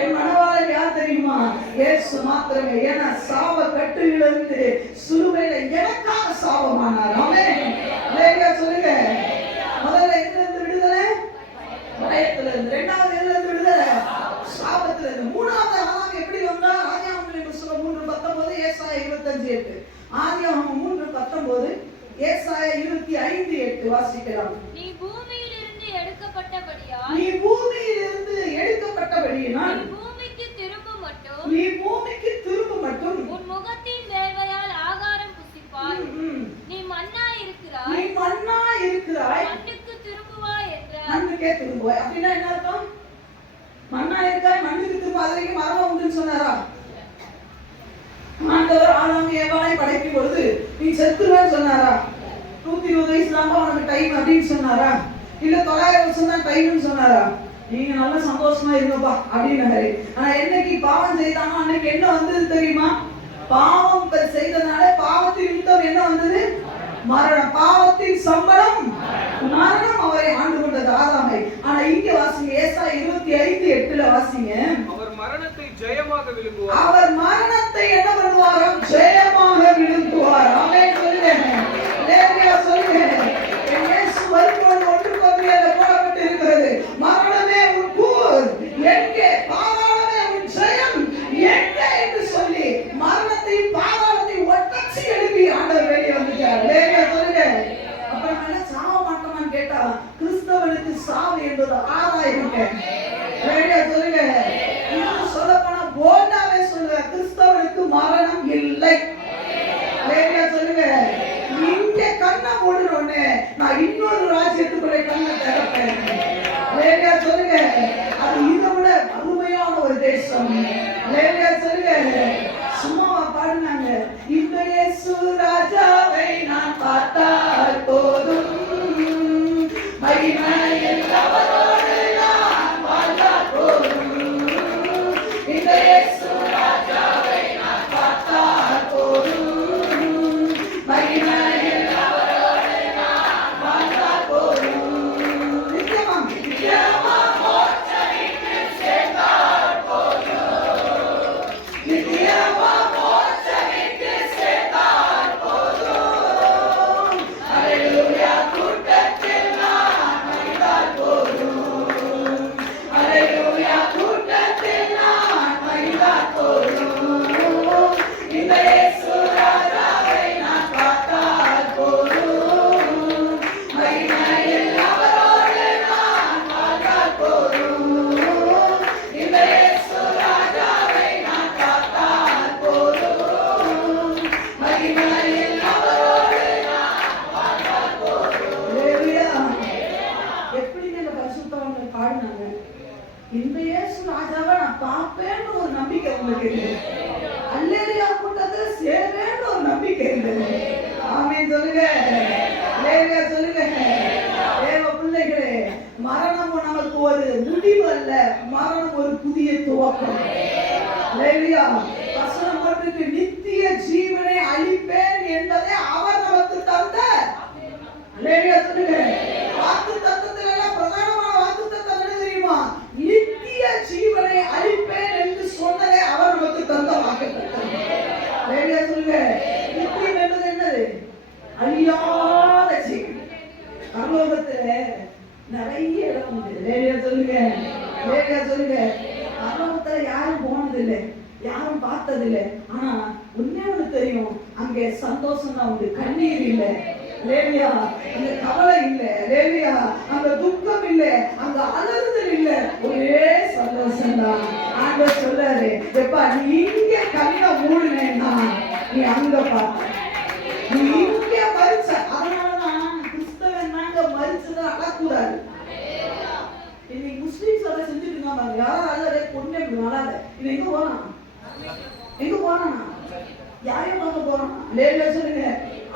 என் மனவாளன் யார் தெரியுமா? இயேசு மாத்திரமே. ஏன்னா சாப கட்டுகளிலிருந்து சிலுவையில எனக்காக சாபமானார். ஆமென். அல்லேலூயா சொல்லுங்க. முதல்ல எதுல இருந்து விடுதலை? பயத்துல இருந்து. 2வது எதுல இருந்து விடுதலை? சாபத்துல இருந்து. 3வது ஆதாம் எப்படி வந்தா? ஆதியாகமம் புத்தகம் 3:19, ஏசாயா 25:8. ஆதியாகமம் 3:19, ஏசாயா 25:8 வாசிக்கலாம். நீ பூமியிலிருந்து எடுக்கப்பட்டபடியால் நீ பூமியிலிருந்து எடுக்கப்பட்டபடியினால் நீ பூமிக்கு திரும்ப மட்டும் உன் முகத்தின் வேர்வையால் ஆகாரம் புசிப்பாய். நீ மண்ணா இருக்கிறாய், மண்ணுக்கு திரும்புவாய் என்றார். மண்ணுக்கே திரும்புவாய். அப்படின்னா என்ன அர்த்தம்? மண்ணா இருக்காய், மண்ணுக்கு திரும்ப. அதுக்கு மரம் உண்டுன்னு சொன்னாரா? ஆண்டவர் ஆதாம் ஏவாளை படைக்கும் பொழுது நீ செத்துருவேன்னு சொன்னாரா? 120 வயசு தான் உனக்கு டைம் அப்படின்னு சொன்னாரா? இல்ல 900 வருஷம் தான் டைம்னு சொன்னாரா? நீங்க நல்ல சந்தோஷமா இருங்கப்பா அப்படின்னாரு. ஆனா என்னைக்கு பாவம் செய்தானோ அன்னைக்கு என்ன வந்தது தெரியுமா? பாவம் செய்தனால பாவத்தின் நிமித்தம் என்ன வந்தது? மரணம். பாவத்தின் சம்பளம் மரணம் அவரை ஆண்டு கொண்டது ஆதாமை. ஆனா இங்க வாசிங்க, ஏசாயா 25:8 வாசிங்க. அவர் மரணத்தை ஜெயமாக விழுங்குவார். அவர் மரணத்தை என்ன பண்ணுவாராம்? ஜெயமாக விழுங்குவார். ஆமென் சொல்லுங்க. அல்லேலூயா சொல்லுங்க. இயேசு வரும்போது 1 போடப்பட்டு இருக்கிறது. மரணமே உன் கூர் எங்கே, பாதாளமே உன் ஜெயம் எங்கே என்று சொல்லி இல்லை. அல்லேலூயா சொல்லுங்க. இங்க கண்ணை மூடணும்னு நான் இன்னொரு ராஜ்யத்துக்குள்ள கண்ணை திறப்பேன். அல்லேலூயா சொல்லுங்க. அது இதை விட அருமையான ஒரு தேசம். அல்லேலூயா சொல்லுங்க. சும்மாவா பாடுனாங்க, இந்த இயேசு ராஜாவை நான் பார்த்தால் போதும், மகிமையில் அவரோடு நான் வாழ்ந்தால் போதும். இந்த இயேசு ராஜாவை நான் பார்த்தால் போதும், மகிமையில் அவரோடு நான் வாழ்ந்தால் போதும். நிச்சயமா நிச்சயமா மோட்சத்திற்கு சேர்ந்தால் போதும், நிச்சயமா மோட்சத்திற்கு சேர்ந்தால் போதும். அல்லேலூயா கூட்டத்தில் நான் மகிழ்ந்தால் போதும், அல்லேலூயா கூட்டத்தில் நான் மகிழ்ந்தால் போதும். இந்த இயேசு ராஜாவை நான் பார்த்தால் போதும், மகிமையில் அவரோடு நான் வாழ்ந்தால் போதும். இந்த இயேசு ராஜாவை நான் பார்த்தால் போதும், மகிமையில் அவரோடு நான் வாழ்ந்தால் போதும். அல்லேலூயா. எப்படிங்க இந்த பரிசுத்தவான்கள் பாடினாங்க? இந்த இயேசு ராஜாவை நான் பார்ப்பேன்னு ஒரு நம்பிக்கை உங்களுக்கு இருக்கு. அல்லேலூயா கூட்டத்துல சேருவேன்னு ஒரு நம்பிக்கை இருந்தது. ஆமென் சொல்லுங்க. அல்லேலூயா சொல்லுங்க. தேவ பிள்ளைகளே, மரணம் நமக்கு ஒரு முடிவு அல்ல, மரணம் ஒரு புதிய துவக்கம். அல்லேலூயா. வசனம் போட்டிருக்கு, நித்திய ஜீவனை அளிப்பேன் என்பதை அவர் நமக்கு தந்த. அல்லேலூயா சொல்லுங்க. வாக்குத்தத்தத்துல எல்லாம் பிரதானமான வாக்குத்தத்தம் என்ன தெரியுமா? நித்திய ஜீவனை அளிப்பேன் என்று சொன்னதே அவர் நமக்கு தந்த வாக்குத்தத்தம். அல்லேலூயா சொல்லுங்க. நித்தியம் என்பது என்னது? அழியாத ஜீவன். பரலோகத்துல நிறைய இடம் உண்டு. அல்லேலூயா சொல்லுங்க. அல்லேலூயா சொல்லுங்க. பரலோகத்துல யாரும் போனதில்லை, யாரும் பார்த்ததில்லை. ஆனா ஒண்ணே ஒண்ணு தெரியும், அங்கே சந்தோஷம் தான் உண்டு, கண்ணீர் இல்லை. அல்லேலூயா. அங்க கவலை இல்லை. அல்லேலூயா. அங்க துக்கம் இல்லை, அங்க அலறுதல் இல்லை, ஒரே சந்தோஷம் தான். ஆண்டவர் சொல்றாரு, எப்பா நீ இங்க கண்ணை மூடுனேன்னா நீ அங்க பார்த்த, நீ இங்க மறிச்ச. அதனாலதான் கிறிஸ்தவன் நாங்க மறிச்சதை அழக்கூடாது. இன்னைக்கு முஸ்லிம்ஸ் அதை செஞ்சுட்டு இருக்காங்க. யாரும் அழகே பொண்ணே நல்லாத. இது எங்க போனா, எங்க போனா, யாரையும் பார்க்க போறோம்? லேடியா சொல்லுங்க.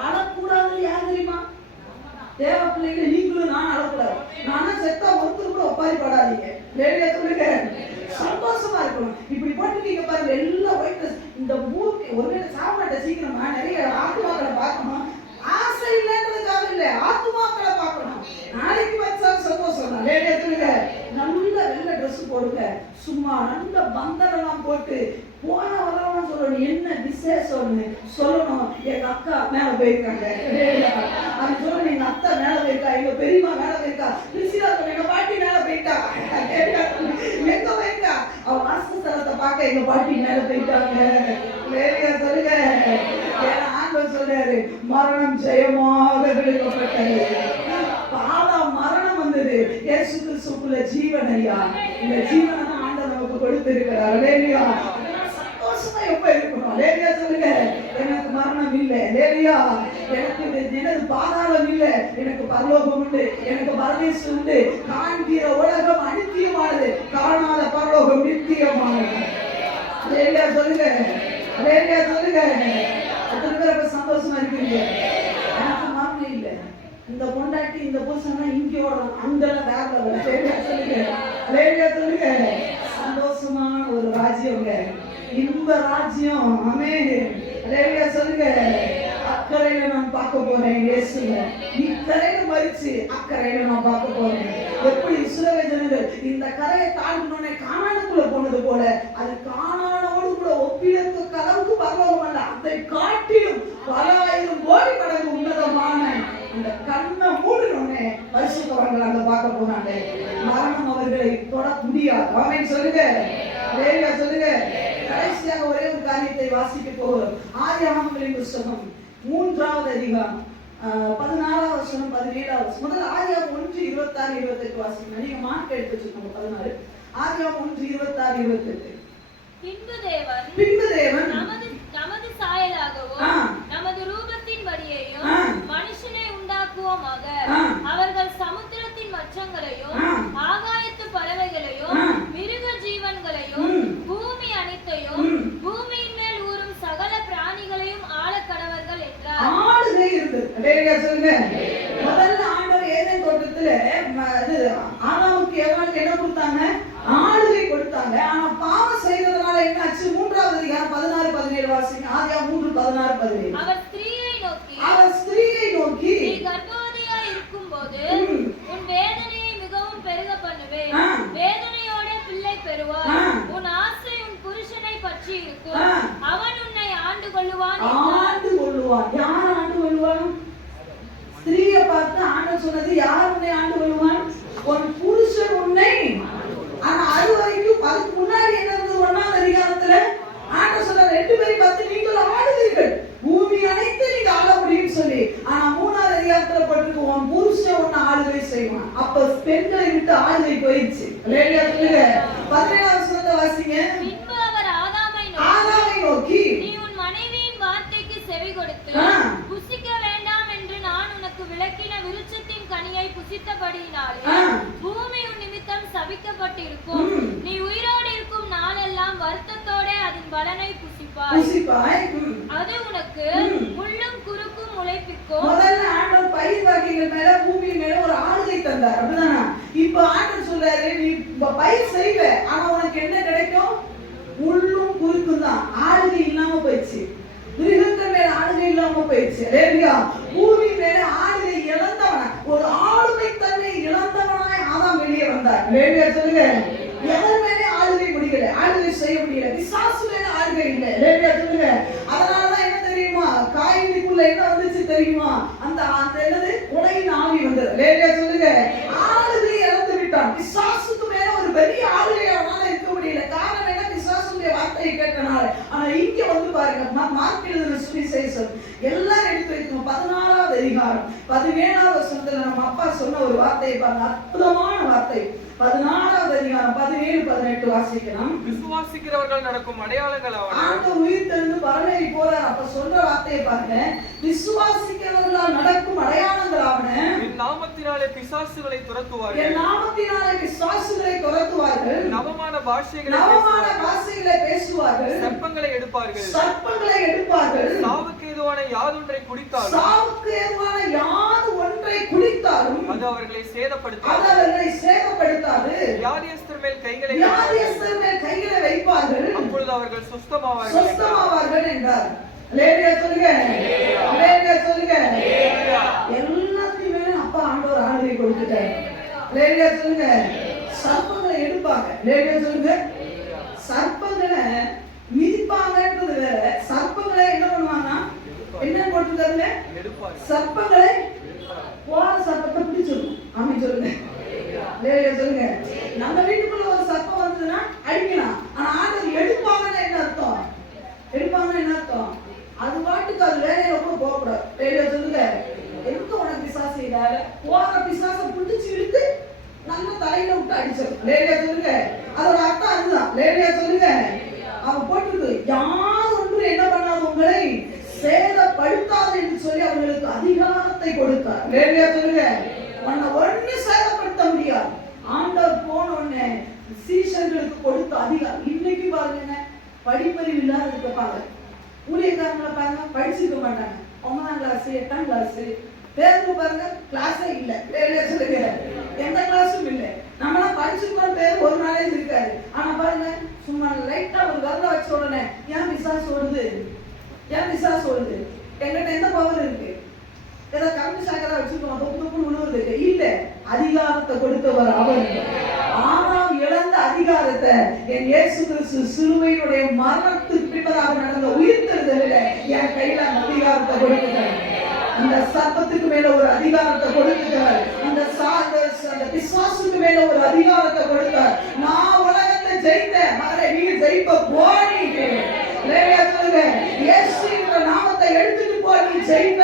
அழக்கூடாதுன்னு யார் தெரியுமா? தேவ பிள்ளைங்க நீங்களும் நான் அழக்கூடாது. நானா செத்தா ஒருத்தர் கூட ஒப்பாரி படாதீங்க. லேடியா சொல்லுங்க. சந்தோஷமா இருக்கணும். இப்படி போட்டுட்டீங்க பாருங்க, எல்லாம் ஒயிட் ட்ரெஸ். இந்த ஊருக்கு ஒருவேளை சாப்பாட்டை சீக்கிரமா நிறைய ஆத்மாக்களை பார்க்கணும். ஆசை இல்லைன்றதுக்காக இல்லை, ஆத்மாக்களை பார்க்கணும். நாளைக்கு வச்சாலும் சந்தோஷம் தான். லேடியா சொல்லுங்க. நல்ல வெள்ளை ட்ரெஸ் போடுங்க, சும்மா நல்ல பந்தனெல்லாம் போட்டு போன வரவன்னு சொல்லணும், என்ன விசேஷம்னு சொல்லணும். எங்க அக்கா மேல போயிருக்காங்க, அது சொல்லணும். எங்க அத்தா மேல போயிருக்கா, எங்க பெரியம்மா மேல போயிருக்கா, ரிஷிதா எங்க பாட்டி மேல போயிட்டா. எங்க போயிருக்கா? அவ வாசஸ்தலத்தை பார்க்க எங்க பாட்டி மேல போயிட்டாங்க. லேடியா சொல்லுங்க. ஏன்னா ஆண்டவர் சொல்றாரு, மரணம் ஜெயமாக விழுக்கப்பட்டது. பாவம் மரணம் வந்தது, இயேசு கிறிஸ்துவுக்குள்ள ஜீவன். ஐயா, இந்த ஜீவனை தான் ஆண்டவர் நமக்கு கொடுத்திருக்கிறார். அல்லேலூயா. சந்தோஷமா எப்ப இருக்கணும்? அல்லேலூயா சொல்லுங்க. எனக்கு மரணம் இல்லை. அல்லேலூயா. எனக்கு பாதாளம் இல்லை, எனக்கு பரலோகம் உண்டு, எனக்கு பரதேசம் உண்டு. காண்கிற உலகம் அநித்தியமானது, காணாத பரலோகம் நித்தியமானது. அல்லேலூயா சொல்லுங்க. அல்லேலூயா சொல்லுங்க. எத்தனை பேர் சந்தோஷமா இருக்கீங்க? எனக்கு மரணம் இல்லை. இந்த பொண்டாட்டி இந்த புருஷன் இங்கே ஓடணும், அந்த வேற சொல்லுங்க. அல்லேலூயா சொல்லுங்க. சந்தோஷமான ஒரு ராஜ்யங்க, இன்ப ராஜ்யம். ஆமென். அல்லேலூயா சொல்லுங்க. அக்கறையில நான் பார்க்க போறேன் இயேசுல. இக்கரையில மரிச்சு அக்கறையில நான் பார்க்க போறேன். எப்படி இஸ்ரவேல் ஜனங்கள் இந்த கரையை தாண்டினோடனே கானானுக்குள்ள போனது போல, அது கானானோடு கூட ஒப்பிடத்தக்க அளவுக்கு பரலோகம் அல்ல, அதை காட்டிலும் பல ஆயிரம் கோடி மடங்கு உன்னதமான அந்த கண்ணை மூடினோடனே பரிசுத்தவான்கள் அங்க பார்க்க போனாங்க. மரணம் அவர்களை தொட முடியாது. ஆமென் சொல்லுங்க. அல்லேலூயா சொல்லுங்க. கடைசியாக ஒரே ஒரு காரியத்தை வாசிக்க போகிறோம். ஆதியாகமங்களின் புத்தகம் 3வது அதிகாரம் 16வது வசனம் 17வது வசனம். முதல்ல ஆதியாகமம் 1:26-28 வாசிங்க. நீங்க மார்க் எடுத்து வச்சுக்கோங்க. 16 ஆதியாகமம் 1:26-28. பின்பு தேவன் நமது சாயலாக லேடியா சொல்லுங்க. முதல்ல ஆண்டவர் ஏதேன் தோட்டத்துல ஆதாமுக்கு ஏவாளுக்கு என்ன கொடுத்தாங்க? ஆளுகை கொடுத்தாங்க. ஆனா பாவம் செய்ததனால என்ன ஆச்சு? 3வது அதிகாரம் 16 17 வாசிங்க. ஆதியாகமம் 3 16 17. அவர் ஸ்திரீயை நோக்கி நீ கர்ப்பவதியாய் இருக்கும்போது உன் வேதனையை மிகவும் பெருக பண்ணுவேன். வேதனையோட பிள்ளை பெறுவார். உன் ஆசை உன் புருஷனை பற்றி இருக்கும். அவன் உன்னை ஆண்டு கொள்ளுவான். ஆண்டு கொள்ளுவான். யார் ஆண்டு கொள்ளுவான்? ஸ்திரீயை பார்த்து ஆண்டவர் சொன்னது, யார் உன்னை ஆண்டு கொள்ளுவான்? உன் புருஷன் உன்னை. ஆனா அது வரைக்கும் அதுக்கு முன்னாடி என்ன இருந்தது? 1வது அதிகாரத்துல ஆண்டவர் சொல்ற 2 பேரையும் பார்த்து நீங்கள் ஆளுவீர்கள், பூமி அனைத்து நீங்க ஆள முடியும்னு சொல்லி. ஆனா 3வது அதிகாரத்துல போட்டுருக்கு, உன் புருஷன் உன்னை ஆளுகை செய்வான். அப்ப பெண்களை விட்டு ஆளுகை போயிடுச்சு. லேடியா சொல்லுங்க. 17வது வசனத்தை வாசிங்க. பின்பு அவர் ஆதாமை நோக்கி நீ உன் மனைவியின் வார்த்தைக்கு செவி கொடுத்து புசிக்க வேண்டாம் என்று நான் உனக்கு விளக்கின விருட்சத்தின் கனியை புசித்தபடியினாலே பூமி உன் நிமித்தம் சபிக்கப்பட்டிருக்கும். நீ உயிரோடு இருக்கும் நாளெல்லாம் வருத்தத்தோட அதன் பலனை புசிப்பாய். அது உனக்கு முள்ளும் குறுக்கும் முளைப்பிக்கும். முதல்ல ஆண்டவர் பயிர் வகைகள் மேல பூமி மேல ஒரு ஆளுகை தந்தார். அப்படிதானா? இப்ப ஆண்டவர் சொல்றாரு, நீ பயிர் செய்வ, ஆனா உனக்கு என்ன கிடைக்கும்? முள்ளும் குறுக்கும் தான். ஆளுகை இல்லாம போயிடுச்சு. மிருகங்கள் மேல ஆளுகை இல்லாம போயிடுச்சு. லேடியா பூமி மேல ஆளுகை இழந்தவன், ஒரு ஆளுமை தன்னை இழந்தவனாய் ஆதாம் வெளியே வந்தார். லேடியா சொல்லுங்க. எதன் மேலே ஆளுகை முடியல, ஆளுகை செய்ய முடியல. பிசாசு மேல ஆளுகை இல்லை. லேடியா சொல்லுங்க. அதனாலதான் என்ன தெரியுமா? காயினுக்குள்ள என்ன வந்துச்சு தெரியுமா? அந்த என்னது? உலகின் ஆவி வந்தது. லேடியா சொல்லுங்க. ஆளுகை இழந்து விட்டான். பிசாசுக்கு மேல ஒரு பெரிய ஆளுகை அவனால இருக்க முடியல. காரணம் என்ன? பிசாசுடைய வார்த்தையை கேட்டனால. ஆனா இங்க வந்து பாருங்க, மார்க் எழுதின சுவிசேஷம் எல்லாரும் எடுத்து வைக்கணும். 14வது அதிகாரம் 17வது வசனத்துல நம்ம அப்பா சொன்ன ஒரு வார்த்தையை பாருங்க, அற்புதமான வார்த்தை. 14வது அதிகாரம் 17 18 வாசிக்கலாம். விசுவாசிக்கிறவர்கள் நடக்கும் அடையாளங்கள் ஆவன. ஆண்டவர் உயிர் தெழுந்து பரமேறி போறார். அப்ப சொல்ற வார்த்தையை பாருங்க, விசுவாசிக்கிறவர்களால் நடக்கும் அடையாளங்கள் ஆவன. என் நாமத்தினாலே பிசாசுகளை துரத்துவார்கள். என் நாமத்தினாலே பிசாசுகளை துரத்துவார்கள். நவமான பாஷைகளை பேசுவார்கள். சர்ப்பங்களை எடுப்பார்கள். சாவுக்கு ஏதுவான யாதொன்றை குடித்தாலும் அது அவர்களை சேதப்படுத்தாது. வியாதியஸ்தர் மேல் கைகளை வைப்பார்கள். அப்பொழுது அவர்கள் சுஸ்தமாவார்கள் என்றார். லேடியா சொல்லுங்க. லேடியா சொல்லுங்க. எல்லாத்தையுமே அப்பா ஆண்டவர் ஆளுகை கொடுத்துட்டார். லேடியா சொல்லுங்க. சர்ப்பங்களை எடுப்பாங்க. லேடியா சொல்லுங்க. சர்ப்பங்களை மிதிப்பாங்கன்றது வேற. சர்ப்பங்களை என்ன பண்ணுவாங்க? என்ன போட்டுருக்காருங்க? சர்ப்பங்களை போற சர்ப்பத்தை பிடிச்சிடும். ஆமே சொல்லுங்க. லேடியா சொல்லுங்க. நம்ம வீட்டுக்குள்ள ஒரு சர்ப்பம் வந்ததுன்னா அடிக்கலாம். ஆனா ஆண்டவர் எடுப்பாங்கன்னா என்ன அர்த்தம்? எடுப்பாங்கன்னா என்ன அர்த்தம்? அது பாட்டுக்கு அது வேலையில கூட போகக்கூடாது. லேடியா சொல்லுங்க. எதுக்கு உனக்கு பிசாசு இல்லாத போற பிசாசை பிடிச்சி இழுத்து நல்ல தலையில விட்டு அடிச்சிடும். லேடியா சொல்லுங்க. அதோட அர்த்தம் அதுதான். லேடியா சொல்லுங்க. அவன் போட்டுருக்கு, யார் ஒன்று என்ன பண்ணாது உங்களை சேதப்படுத்தாது என்று சொல்லி அவங்களுக்கு அதிகாரத்தை கொடுத்தார். லேடியா சொல்லுங்க. உன்னை ஒண்ணு சேதப்படுத்த முடியாது. ஆண்டவர் போன உடனே சீஷர்களுக்கு கொடுத்த அதிகாரம். இன்னைக்கு பாருங்க, படிப்பறிவு இல்லாத இருப்பாங்க. ஊழியக்காரங்களை பாருங்க, படிச்சுக்க மாட்டாங்க. 9ஆம் கிளாஸ் 8ஆம் கிளாஸ் பேருக்கு பாருங்க, கிளாஸே இல்லை. லேடியா சொல்லுங்க. எந்த கிளாஸும் இல்லை. நம்மளாம் படிச்சுக்கணும் பேர் ஒரு நாளே இருக்காது. ஆனா பாருங்க, சும்மா லைட்டா ஒரு கல்ல வச்ச உடனே ஏன் பிசாசு ஓடுது? ஏன் பிசாசு ஓடுது? எங்கிட்ட எந்த பவர் இருக்கு? ஏதோ கம்பி சாக்கரா வச்சுக்கோங்க, தொப்பு தொப்புன்னு விழுவுறதுக்கு இல்ல. அதிகாரத்தை கொடுத்தவர் அவர். ஆனாம் இழந்த அதிகாரத்தை என் இயேசு கிறிஸ்து சிலுவையினுடைய மரணத்துக்கு பின்பதாக நடந்த உயிர்த்தெழுதலில் என் கையில அந்த அதிகாரத்தை கொடுத்துட்டார். அந்த சர்ப்பத்துக்கு மேல ஒரு அதிகாரத்தை கொடுத்துட்டார். அந்த பிசாசுக்கு மேல ஒரு அதிகாரத்தை கொடுத்தார். நான் உலகத்தை ஜெயித்தேன், மகனே நீங்க ஜெயிப்ப போனீங்க. லேடியா சொல்லுங்க. இயேசுவின் நாமத்தை எடுத்துட்டு போ, நீ ஜெயிப்ப.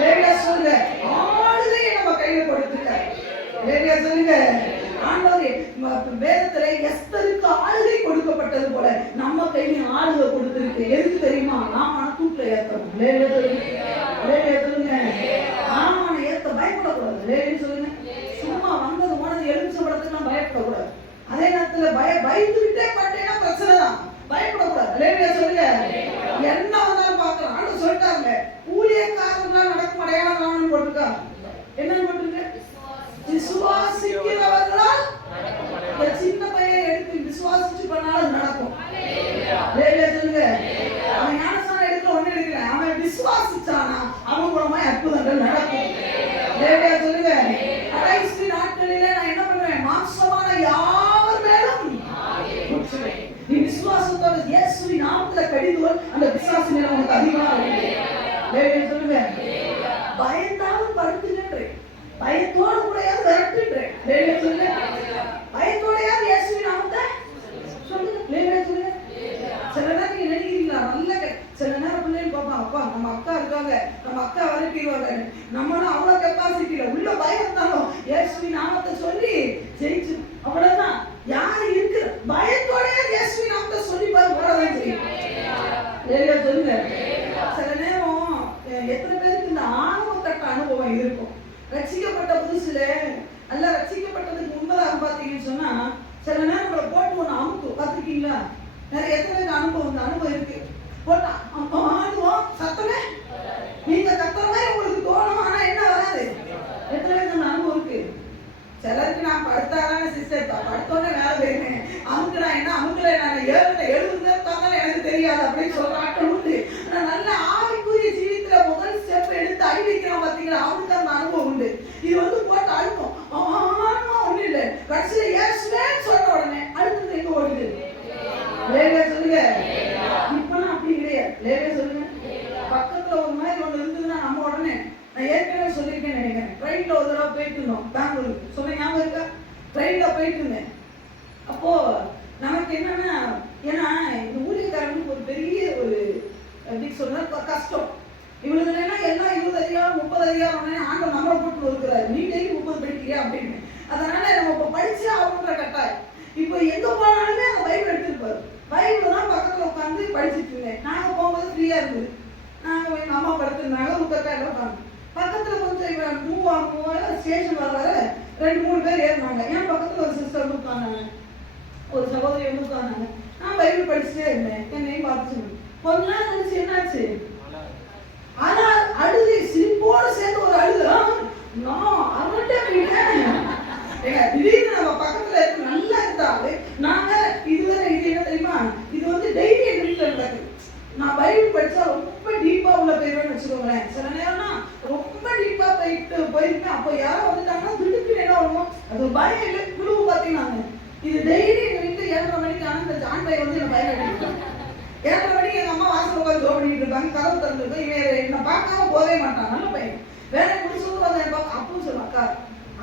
லேடியா சொல்லுங்க. ஆளுகையை நம்ம கையில கொடுத்துட்டார். லேடியா சொல்லுங்க. ஆண்டவர் வேதத்துல எஸ்தருக்கு ஆளுகை கொடுக்கப்பட்டது போல நம்ம கையில ஆளுகை கொடுத்திருக்கு. எதுக்கு தெரியுமா? நாம தூக்கில ஏத்தணும். லேடியா சொல்லுங்க. லேடியா சொல்லுங்க. நாம ஏத்த பயப்படக்கூடாது. லேடியா சொல்லுங்க. சும்மா வந்தது போனது எலுமிச்சம்பழத்துக்கு பயப்படக்கூடாது. அதே நேரத்துல பயந்துகிட்டே பட்டேன்னா பிரச்சனை தான். பயப்படக்கூடாது. லேடியா சொல்லுங்க. என்ன வந்தாலும் பார்க்கலாம். ஆண்டு சொல்லிட்டாங்க, ஊழியக்காரர்களால் நடக்கும் அடையாளம் அற்புதங்கள் நடக்கும். லேலியா சொல்லுங்க. கடைசி நாட்களிலே நான் என்ன பண்ணுவேன்? மாம்சமான யாவர் மேலும் நீ விசுவாசத்தோட இயேசுவின் நாமத்துல கடிதுவல் அந்த பிசாசு மேல உனக்கு அதிகமாக இருக்கு. லேலியா சொல்லுங்க. பயந்தாலும் படுத்துகின்றேன், பயத்தோடு கூடயாவது விரட்டுன்றேன். லேலியா சொல்லுங்க. பயத்தோடையாவது இயேசுவின் நாமத்தை சொல்லுங்க. லேலியா சொல்லுங்க. சில நேரம் நீங்க நினைக்கிறீங்களா, நல்ல சில நேரம் பிள்ளைங்க பார்ப்பாங்க, அப்பா நம்ம அக்கா இருக்காங்க, நம்ம அக்கா வரட்டிடுவாங்க, நம்மளும் அவ்வளவு கெப்பாசிட்டியில உள்ள பயம் இருந்தாலும் இயேசுவின் நாமத்தை சொல்லி ஜெயிச்சு அவ்வளவுதான். யாரு இருக்கு பயத்தோடையாவது இயேசுவின் நாமத்தை சொல்லி போறதான் செய்யும். லேலியா சொல்லுங்க. சில நேரம் எத்தனை பேருக்கு இந்த ஆணவத்தட்ட அனுபவம் இருக்கும்? ரட்சிக்கப்பட்ட புதுசுல அல்ல, ரட்சிக்கப்பட்டதுக்கு முன்பதாக பாத்தீங்கன்னு சொன்னா சில நேரம் உங்களை போட்டு ஒண்ணு அமுக்கும். பார்த்துருக்கீங்களா? நிறைய எத்தனை அனுபவம், இந்த அனுபவம் இருக்கு. போட்டா ஆடுவோம், சத்தமே நீங்க கத்துற மாதிரி உங்களுக்கு தோணும், ஆனா என்ன வராது. எத்தனை பேருக்கு அந்த அனுபவம் இருக்கு? சிலருக்கு நான் படுத்தாதான சிஸ்டர், படுத்தோடனே வேலை போயிருக்கேன், அமுக்கு நான் என்ன அமுக்கல, நான் 70 பேர் எனக்கு தெரியாது அப்படின்னு சொல்ற ஆட்கள் உண்டு. ஆனா நல்ல ஆவிக்குரிய ஜீவித்துல முதல் ஸ்டெப் எடுத்து அடி வைக்கிறான் பாத்தீங்களா, அவனுக்கு அந்த அனுபவம் உண்டு. இது வந்து போட்டு அழுக்கும், ஒண்ணு இல்லை, கடைசியில இயேசுவேன்னு சொன்ன உடனே அடுத்தது எங்க ஓடுது? லேலியா சொல்லுங்க. இப்பெல்லாம் அப்படி கிடையாது. லேலியா சொல்லுங்க. பக்கத்துல ஒரு மாதிரி ஒண்ணு இருந்ததுன்னா நம்ம உடனே, நான் ஏற்கனவே சொல்லியிருக்கேன் நினைக்கிறேன், ட்ரெயின்ல ஒரு தடவை போயிட்டு இருந்தோம் பெங்களூருக்கு, சொன்ன ஞாபகம் இருக்கா? ட்ரெயின்ல போயிட்டு இருந்தேன். அப்போ நமக்கு என்னன்னா, ஏன்னா இந்த ஊழியக்காரனுக்கு ஒரு பெரிய ஒரு எப்படி சொல்ற கஷ்டம். இவளுக்கு எல்லாம் 20 அதிகாரம் 30 அதிகாரம் ஆண்டவர் நம்மளை போட்டு இருக்கிறாரு, நீ டெய்லி 30 படிக்கிறியா அப்படின்னு. அதனால நம்ம இப்ப படிச்சு ஆகணுன்ற கட்டாயம். இப்போ எங்க போனாலுமே அந்த பைபிள் எடுத்துருப்பாரு. பைபிள் தான் பக்கத்துல உட்காந்து படிச்சுட்டு இருந்தேன். நாங்க போகும்போது ஃப்ரீயா இருந்தது. நாங்க எங்க அம்மா படுத்திருந்தாங்க, உட்காந்து உட்காந்து பக்கத்துல கொஞ்சம் மூவ் ஆகும் ஸ்டேஷன் வர 2-3 பேர் ஏறினாங்க. என் பக்கத்துல ஒரு சிஸ்டர் வந்து உட்காந்தாங்க, ஒரு சகோதரி வந்து உட்காந்தாங்க. நான் பைபிள் படிச்சுட்டே இருந்தேன். என்னையும் பார்த்துச்சு. கொஞ்ச நாள் கழிச்சு என்னாச்சு, ஆனா அழுது சிரிப்போடு சேர்ந்து ஒரு அழுது, நான் அருட்டேன். திடீர்னு நம்ம பக்கத்துல இருக்கு நல்லா இருந்தாரு. நாங்க இதுவரை இது என்ன தெரியுமா, இது வந்து டெய்லி எங்க வீட்டுல நடக்குது. நான் பைபிள் படிச்சா ரொம்ப டீப்பா உள்ள போயிருவேன்னு வச்சுக்கோங்களேன். சில நேரம்னா ரொம்ப டீப்பா போயிருக்கேன். அப்போ யாரோ வந்துட்டாங்கன்னா திடுக்கு என்ன வருவோம், அது ஒரு பயம் இல்லை. குழுவு பாத்தீங்கன்னா இது டெய்லி எங்க வீட்டுல 7:30 மணிக்கு ஆனா இந்த ஜான் பை வந்து என்ன பயம் அடிக்கும். 7:30 மணிக்கு எங்க அம்மா வாசல் உட்காந்து ஜோ பண்ணிட்டு இருப்பாங்க, கதவு திறந்துருக்கும். இவன் என்ன பார்க்காம போகவே மாட்டான், நல்ல பையன். வேற முடிச்சு வந்து அப்பவும் சொல்லுவான், அக்கா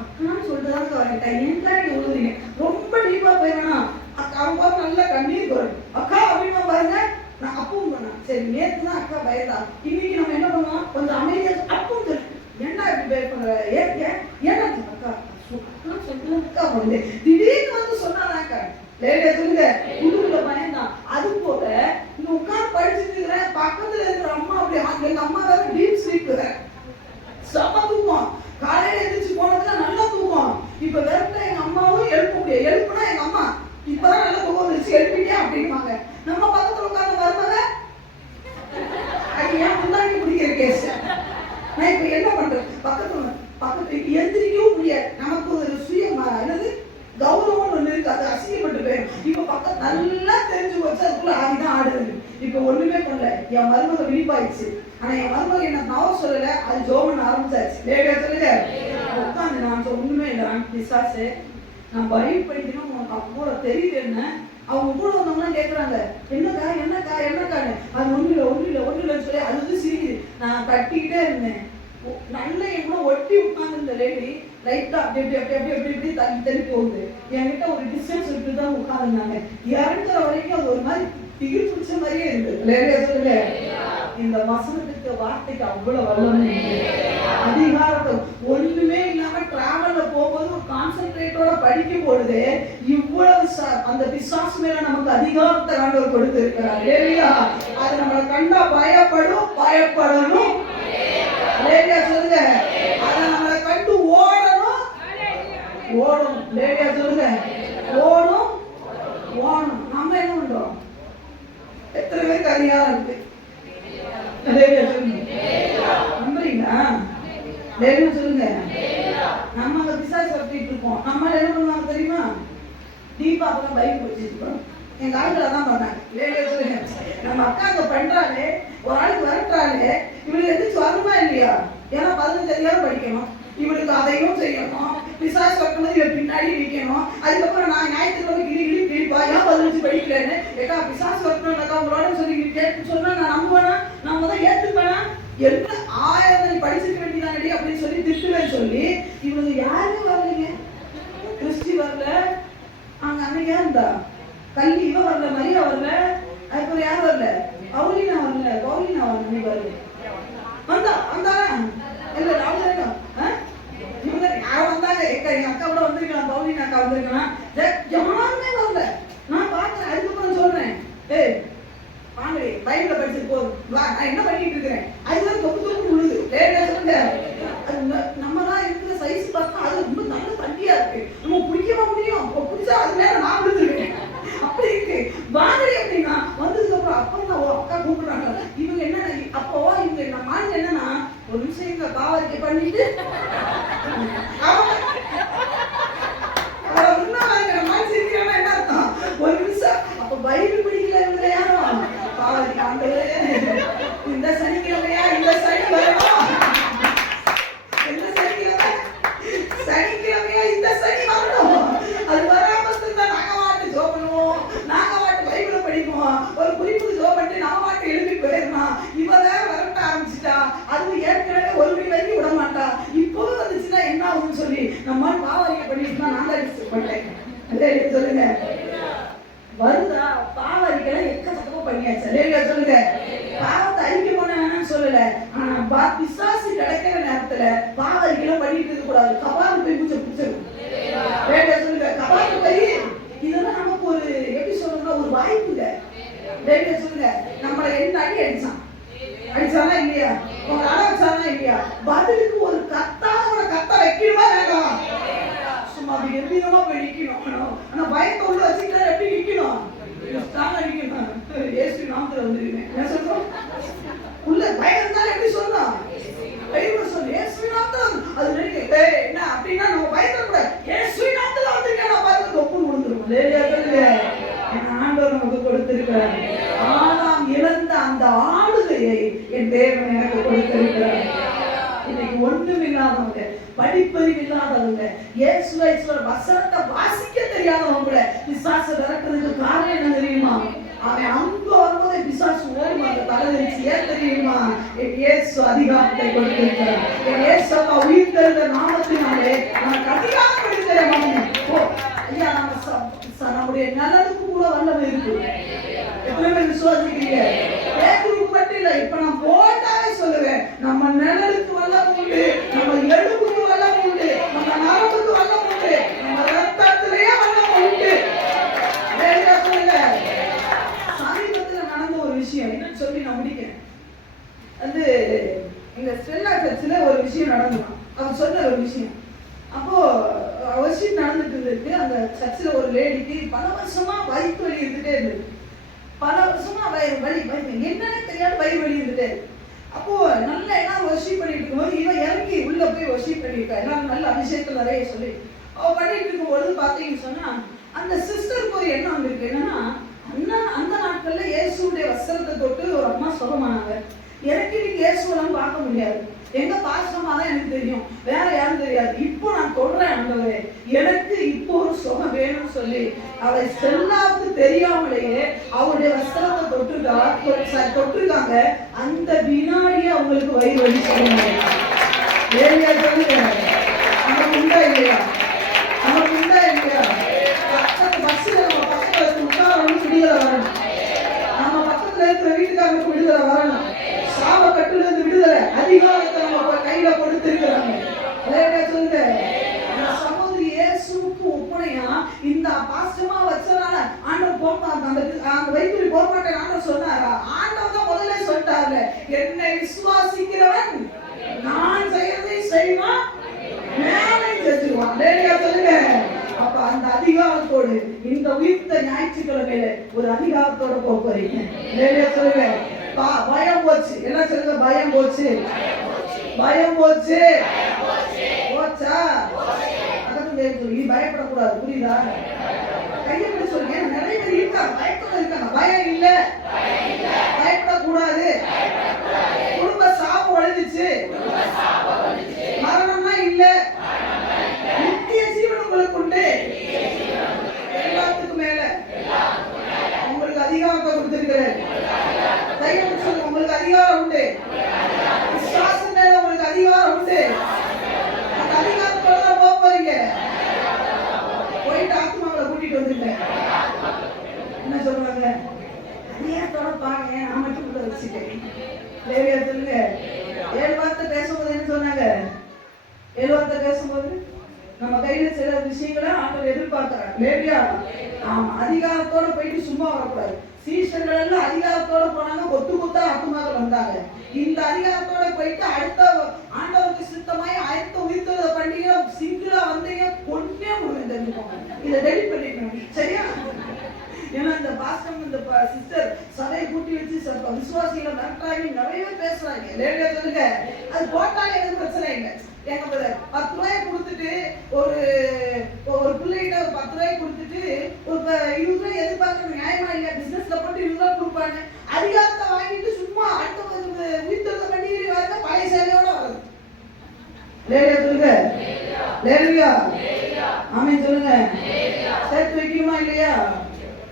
அக்கான்னு சொல்லிட்டுதாங்க வரேன், ஏன்டா நீங்க உழுவுறீங்க, ரொம்ப டீப்பா போயிடணும். அக்கா அவங்க பார்த்து நல்லா கண்ணீர் வரும். அக்கா அப்படின்னு பாருங்க, நான் அப்பவும் பண்ணேன். சரி நேற்று தான் அக்கா பயந்தா, இன்னைக்கு நம்ம என்ன பண்ணுவோம், கொஞ்சம் அமைதியா அப்பவும் சொல்லு, ஏன்டா இப்படி பய பண்ற, ஏன்னா அக்கா சொல்லுக்கா வந்து திடீர்னு வந்து சொன்னாதாக்கா. லேலியா சொல்லுங்க. உள்ளுக்குள்ள பயந்தான். அது போல இங்க உட்கார்ந்து படிச்சுட்டு இருக்கிறேன், பக்கத்துல இருக்கிற அம்மா அப்படி, எங்க அம்மா வேற டீப் ஸ்லீப், செம தூக்கம். காலையில எந்திரிச்சு போனதுல நல்லா தூக்கம். இப்ப வேற எங்க அம்மாவும் எழுப்ப முடியாது. எழுப்புனா எங்க அம்மா இப்பதான் நல்லா தூக்கம் வந்துருச்சு, எழுப்பிட்டே அப்படின்பாங்க. நம்ம பக்கத்துல உட்கார்ந்து வருவாங்க, ஐயா முன்னாடி பிடிக்கிற கேஸ். நான் இப்ப என்ன பண்றேன், பக்கத்துல எந்திரிக்கவும் முடியாது. நமக்கு ஒரு சுயம் என்னது கௌரவம் ஒண்ணு இருக்கு, அது அசிங்கப்பட்டு போயிடும். இப்ப பக்கம் நல்லா தெரிஞ்சு வச்சு அதுக்குள்ள ஆடிதான் ஆடுறது. இப்ப ஒண்ணுமே பண்ணல, என் மருமக விழிப்பாயிடுச்சு. ஆனா என் மருமக என்ன நவ சொல்லல, அது ஜோமன் ஆரம்பிச்சாச்சு. லேடியா சொல்லுங்க. உட்காந்து நான் ஒண்ணுமே இல்லை, பிசாசு நான் பைபிள் படிக்கணும் உனக்கு அப்போ தெரியுது என்ன. அவங்க கூட வந்தவங்களாம் கேட்கறாங்க, என்னக்கா என்னக்கா என்னக்கான்னு. அது ஒண்ணுல சொல்லி அது வந்து சிரிக்குது. நான் கட்டிக்கிட்டே இருந்தேன். நல்ல என் கூட ஒட்டி உட்கார்ந்து இந்த லேடி லைட்டா அப்படி தள்ளி போகுது. என்கிட்ட ஒரு டிஸ்டன்ஸ் விட்டு தான் உட்கார்ந்துருந்தாங்க. இறங்குற வரைக்கும் அது ஒரு மாதிரி திகில் பிடிச்ச மாதிரியே இருக்கு. லேடியா சொல்லுங்க. இந்த வசனத்துக்கு வார்த்தைக்கு அவ்வளவு வல்லமை, அதிகாரத்தை ஒண்ணுமே இல்லாம டிராவல்ல போகும்போது ஒரு கான்சென்ட்ரேட்டோட படிக்கும் பொழுது இவ்வளவு அந்த பிசாசு மேல நமக்கு அதிகாரத்தை ஆண்டவர் கொடுத்து இருக்கிறார். லேலியா அது நம்மளை கண்டா பயப்படணும். லேலியா சொல்லுங்க. அதை நம்மளை கண்டு ஓடணும். லேலியா சொல்லுங்க. ஓடும். நம்ம என்ன பண்றோம்? எத்தனை பேருக்கு அதிகாரம் இருக்கு? நம்புறீங்களா? லேலியா சொல்லுங்க. நம்ம அந்த பிசாசு கட்டிட்டு இருக்கோம். நம்ம என்ன பண்ணுவாங்க தெரியுமா? தீபா அப்பதான் பைக் வச்சிருக்கோம். எங்க ஆளுகளை தான் பண்ணாங்க. லேலியா சொல்லுங்க. நம்ம அக்கா அங்க பண்றாங்க, ஒரு ஆளுக்கு வரட்டாங்க, இவளுக்கு எதிர்த்து வருமா இல்லையா? ஏன்னா 15 அதிகாரம் படிக்கணும், இவளுக்கு அதையும் செய்யணும், பிசாசு வைக்கும்போது இவன் பின்னாடி நிற்கணும். அதுக்கப்புறம் நான் ஞாயிற்றுக்கிழமை கிழிப்பா ஏன் 15 படிக்கலன்னு ஏக்கா பிசாசு வைக்கணும்னாக்கா உங்களோட சொல்லி கேட்டு சொன்னா நான் நம்புவேனா? நான் முதல் ஏற்றுப்பேனா? என்ன 1000 நீ படிச்சிருக்க வேண்டியதானடி அப்படின்னு சொல்லி திட்டுவேன்னு சொல்லி இவங்க யாரும் வரலைங்க. கிறிஸ்டி வரல, அங்க அன்னைக்கா இருந்தா கல்வி இவ வரல, மரியா வரல, அதுக்கப்புறம் யார் வரல, பவுலினா வரல, பவுலினா வரல, நீ வரல வந்தா இல்ல ராமதா இவங்க யாரும் வந்தாங்க. எங்க அக்கா கூட வந்திருக்கலாம், பவுலினா அக்கா வந்திருக்கலாம், யாருமே வரல. நான் பார்க்கிறேன். அதுக்கப்புறம் சொல்றேன், ஏய் வாங்கடி பைபிள படிச்சுட்டு போதும் வா, நான் என்ன பண்ணிட்டு இருக்கிறேன். அதுதான் தொப்பு விழுது. சொல்லுங்க, நம்மலாம் இருக்கிற சைஸ் பார்த்தா அது ரொம்ப நல்ல தண்டியா இருக்கு, நம்ம பிடிக்கவா முடியும், பிடிச்சா அது நேரம் நான் விழுந்துருக்கேன் அப்படி இருக்கு. வாங்கடி அப்படின்னா வந்ததுக்கு அப்புறம் அப்பா நான் அக்கா கூப்பிடுறாங்க. இவங்க என்ன அப்போ இவங்க நான் மாதிரி என்னன்னா ஒரு நிமிஷம் இங்க பாவரிக்கை பண்ணிட்டு என்ன அர்த்தம், ஒரு நிமிஷம் அப்ப பைபிள் படிக்கல இவங்க யாரும் பாவரிக்கை ஆண்டவரே இந்த சனிக்கிழமையா இந்த சனி வரணும், இந்த சனிக்கிழமை சனிக்கிழமையா இந்த சனி வரணும். அது வராம இருந்தா நாங்க வாட்டு ஜோ பண்ணுவோம், நாங்க வாட்டு பைபிள படிப்போம், ஒரு குறிப்புக்கு ஜோ பண்ணிட்டு நம்ம வாட்டு எழுப்பி போயிடணும். இவ வேற வரட்ட ஆரம்பிச்சுட்டா, அது ஏற்கனவே ஒரு மணி வரைக்கும் விட மாட்டா, இப்பவும் வந்துச்சுன்னா என்ன ஆகும்னு சொல்லி நம்ம பாவரிக்கை பண்ணிட்டு நான் தான் டிஸ்டர்ப் பண்ணேன். சொல்லுங்க, வருதா பாவரிக்கை எக்கச்சக்கமா பண்ணியாச்சு. சொல்லுங்க, பாவத்தை அழிக்க போனேன்னு சொல்லல, ஆனா பிசாசு கிடைக்கிற நேரத்துல பாவரிக்கை பண்ணிட்டு இருக்க கூடாது. கபால் போய் பூச்சை பிடிச்சிடும். சொல்லுங்க, கபால் போய் இதெல்லாம் நமக்கு ஒரு எப்படி சொல்லணும்னா ஒரு வாய்ப்புங்க. சொல்லுங்க, நம்மளை என்ன அடிச்சானா இல்லையா, உங்க அடைச்சானா இல்லையா, பதிலுக்கு ஒரு கத்தாவோட கத்த வைக்கணுமா வேண்டாம். சும்மா அப்படி எப்படிமா போய் நிக்கணும். ஆனா பயத்தை உள்ள வச்சுக்கிட்டா எப்படி நிக்கணும், நிக்கணும். ஏசு நாமத்துல வந்துருக்கேன். என்ன சொல்றோம், உள்ள பயம் இருந்தாலும் எப்படி சொல்லணும், பைபிள் சொல்லு ஏசு நாமத்துல. அது என்ன அப்படின்னா நம்ம பயப்பட கூடாது. ஏசு நாமத்துல வந்திருக்கேன் நான் பாருங்க ஒப்பு கொடுத்துருவோம். ஆண்டவர் நமக்கு கொடுத்திருக்கிறார். ஆனாம் இழந்த அந்த ஆளுகையை என் தேவன் எனக்கு கொடுத்திருக்கிறார். இன்னைக்கு ஒண்ணுமில்லாதவங்க, படிப்பறிவு இல்லாதவங்க, இயேசுவை வசனத்தை வாசிக்க தெரியாதவங்க பிசாசு விரட்டுறதுக்கு காரணம் என்ன தெரியுமா, அவன் அங்க வரும்போதே பிசாசு ஓடும் அந்த தலைவரிச்சு. ஏன் தெரியுமா, இயேசு அதிகாரத்தை கொடுத்திருக்கிறார். இயேசு உயிர் தெரிந்த நாமத்தினாலே நமக்கு அதிகாரம் கொடுத்திருக்கிறார். ஐயா நம்முடைய நல்லதுக்கு கூட வல்லமை இருக்கு. எத்தனை பேர் விசுவாசிக்கிறீங்க? பேருக்கு மட்டும் இல்ல, இப்ப நான் போட்டாவே சொல்லுவேன், நம்ம நிழலுக்கு வல்லமை உண்டு, நம்ம எலும்புக்கு வல்லமை உண்டு, நம்ம நரம்புக்கு வல்லமை உண்டு, நம்ம ரத்தத்திலேயே வல்லமை உண்டு. சொல்லுங்க, சமீபத்துல நடந்த ஒரு விஷயம் என்னன்னு சொல்லி நான் முடிக்கிறேன். அது எங்க ஸ்டெல்லா சர்ச்சில் ஒரு விஷயம் நடந்துடும். அவர் சொன்ன ஒரு விஷயம், அப்போ அவசியம் நடந்துட்டு இருந்திருக்கு. அந்த சர்ச்சில் ஒரு லேடிக்கு பல வருஷமா வயிற்று வலி இருந்துட்டே இருந்தது. பல வருஷமா வலி என்னன்னு தெரியாத வயிறு வலி இருந்துட்டே. அப்போ நல்ல எல்லாம் வர்ஷிப் பண்ணிட்டு இருக்கும்போது இவன் இறங்கி உள்ள போய் வர்ஷிப் பண்ணியிருக்கா. எல்லாம் நல்ல அபிஷேகத்தில் நிறைய சொல்லி அவ பண்ணிட்டு இருக்கும்போது பார்த்தீங்கன்னு சொன்னா அந்த சிஸ்டருக்கு ஒரு எண்ணம் வந்திருக்கு. என்னன்னா அந்த நாட்கள்ல இயேசுடைய வஸ்திரத்தை தொட்டு ஒரு அம்மா சொல்லமானாங்க, எனக்கு இன்னைக்கு இயேசுவெல்லாம் பார்க்க முடியாது, எங்க பாசமா தான் எனக்கு தெரியும், வேற யாரும் தெரியாது. இப்போ நான் சொல்றேன் ஆண்டவரே, எனக்கு இப்போ ஒரு சுகம் வேணும்னு சொல்லி அவரை செல்லாவுக்கு தெரியாமலேயே அவருடைய வஸ்திரத்தை தொட்டிருக்காங்க. அந்த வினாடியே அவங்களுக்கு வயிறு வலி சொல்லுங்க. நமக்கு உண்டா இல்லையா, நமக்கு உண்டா இல்லையா? பஸ்ல நம்ம பக்கத்துல உட்காரணும், விடுதலை வரணும். நம்ம பக்கத்துல இருக்கிற வீட்டுக்காரங்களுக்கு விடுதலை வரணும். சாப கட்டுல இருந்து விடுதலை அதிகாரத்தை நம்ம கையில கொடுத்திருக்கிறாங்க. சொல்லுங்க, சகோதரி இயேசுவுக்கு ஒப்பனையா இந்த பாஸ்டமா வச்சனால ஆண்டவர் போக அந்த வைத்திரி போக மாட்டேன் ஆண்டவர் சொன்னாரா? ஆண்டவர் தான் முதல்ல சொல்லிட்டாரு, என்னை விசுவாசிக்கிறவன் நான் செய்யறதை செய்வான், மேலே செஞ்சுருவான். சொல்லுங்க, அப்ப அந்த அதிகாரத்தோடு இந்த உயிர்த்த ஞாயிற்றுக்கிழமையில ஒரு அதிகாரத்தோட போறீங்க. சொல்லுங்க, பயம் போச்சு. என்ன சொல்லுங்க, பயம் போச்சு, பயம் போச்சு, போச்சா? அதான் பயப்படக்கூடாது, புரியுதா? கையப்பட சொல்லுங்க. நிறைய பேர் இருக்காங்க, பயப்பட இருக்காங்க. பயம் இல்ல, பயப்படக்கூடாது. குடும்ப சாபம் ஒழிஞ்சிச்சு, மரணம்னா இல்ல, நித்திய ஜீவன் உங்களுக்கு உண்டு. எல்லாத்துக்கும் மேல உங்களுக்கு அதிகாரத்தை கொடுத்திருக்கிறேன். தைரியம் சொல்லுங்க, உங்களுக்கு அதிகாரம் உண்டு. விசுவாசம் மேல உங்களுக்கு அதிகாரம் உண்டு. அந்த அதிகாரத்தோட தான் போக போறீங்க. போயிட்டு ஆத்மாவை கூட்டிட்டு வந்துருங்க. என்ன சொல்றாங்க? அதிகாரத்தோட பாருங்க, நான் மட்டும் கூட வச்சுட்டேன். லேவியா சொல்லுங்க. 7 வார்த்தை பேசும்போது என்ன சொன்னாங்க? 7 வார்த்தை பேசும்போது நம்ம கையில சில விஷயங்களை ஆண்டவர் எதிர்பார்க்கிறார். லேவியா ஆமா, அதிகாரத்தோட போயிட்டு சும்மா வரக்கூடாது. சீஷர்கள் எல்லாம் அதிகாரத்தோட போனாங்க, கொத்து கொத்தா ஆத்துமாக்கள் வந்தாங்க. இந்த அதிகாரத்தோட போயிட்டு அடுத்த ஆண்டவருக்கு சித்தமாய் அடுத்த உயிர்த்தெழுத பண்டிகை சிங்கிளா வந்தீங்க, கொன்னே முடியும். தெரிஞ்சுக்கோங்க, இதை டெலிட் பண்ணிக்கணும். சரியா? ஏன்னா இந்த பாஸ்டம் இந்த சிஸ்டர் சபையை கூட்டி வச்சு விசுவாசிகளை மிரட்டாங்க, நிறைய பேசுறாங்க. லேடியா சொல்லுங்க, அது போட்டாலே எதுவும் பிரச்சனை இல்லை. எங்க பிரதர் 10 ரூபாய் கொடுத்துட்டு ஒரு பிள்ளைகிட்ட ஒரு 10 ரூபாய் கொடுத்துட்டு ஒரு 20 ரூபாய் எதிர்பார்க்கறது நியாயமா இல்லையா? பிசினஸ்ல போட்டு 20 ரூபாய் கொடுப்பாங்க. அதிகாரத்தை வாங்கிட்டு சும்மா அடுத்த உயிர்த்தெழுத பண்டிகை வரத பழைய சேலையோட வருது. லேடியா சொல்லுங்க. லேடியா ஆமென் சொல்லுங்க. சேர்த்து வைக்கணுமா இல்லையா?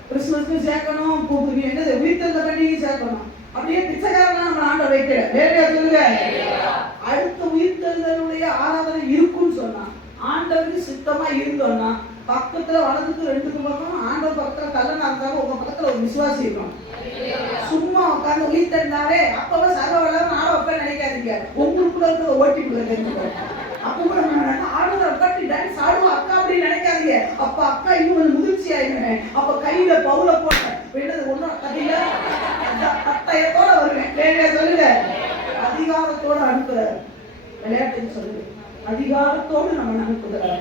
கிறிஸ்துமஸ்க்கு சேர்க்கணும், என்னது உயிர்த்தெழுத பண்டிகை சேர்க்கணும். அப்படியே பிச்சைக்காரனா நம்ம ஆண்ட வைக்கிற. லேடியா சொல்லுங்க. அடுத்த உயிர்த்தெழுதலுடைய ஆராதனை இருக்கும்னு சொன்னா, ஆண்டவருக்கு சித்தமா இருந்தோம்னா பக்கத்துல வலதுக்கு 2 பக்கம் ஆண்டவர் பக்கத்துல கல்லனா இருந்தாலும் உங்க பக்கத்துல ஒரு விசுவாசி இருக்கும். சும்மா உட்கார்ந்து உயிர்த்தெழுந்தாவே அப்பவே சர்வ வளர்ந்து ஆட வைப்ப நினைக்காதீங்க. உங்களுக்குள்ள இருக்கிற ஓட்டிக்குள்ள தெரிஞ்சுக்கோ. அப்ப கூட ஆடுற கட்டி டான்ஸ் ஆடுவா அக்கா அப்படின்னு நினைக்காதீங்க. அப்ப அக்கா இன்னும் கொஞ்சம் முதிர்ச்சி ஆயிடுவேன். அப்ப கையில பவுல போட்டேன் ஒன்னும் கதையில கட்டாயத்தோட வருவேன். லேடியா சொல்லுங்க. அதிகாரத்தோட அனுப்புறாரு. விளையாட்டுன்னு சொல்லுங்க, அதிகாரத்தோடு நம்ம அனுப்புகிறார்.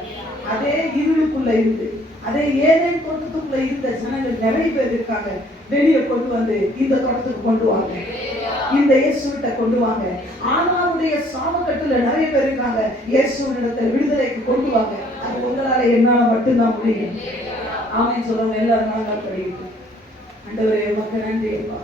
அதே இருளுக்குள்ள இருந்து, அதே ஏதேன் தோட்டத்துக்குள்ள இருந்த ஜனங்கள் நிறைய பேர் இருக்காங்க. வெளியே கொண்டு வந்து இந்த தோட்டத்துக்கு கொண்டு வாங்க, இந்த இயேசுவிட்ட கொண்டு வாங்க. ஆனாவுடைய சாமக்கட்டுல நிறைய பேர் இருக்காங்க. இயேசுவினிடத்தில் விடுதலைக்கு கொண்டு வாங்க. அது உங்களால என்னால மட்டும்தான் முடியும். ஆமென் சொல்லுங்க. எல்லாரும் நாங்கள் படிக்கிட்டு ஆண்டவரே உமக்கு நன்றி அப்பா.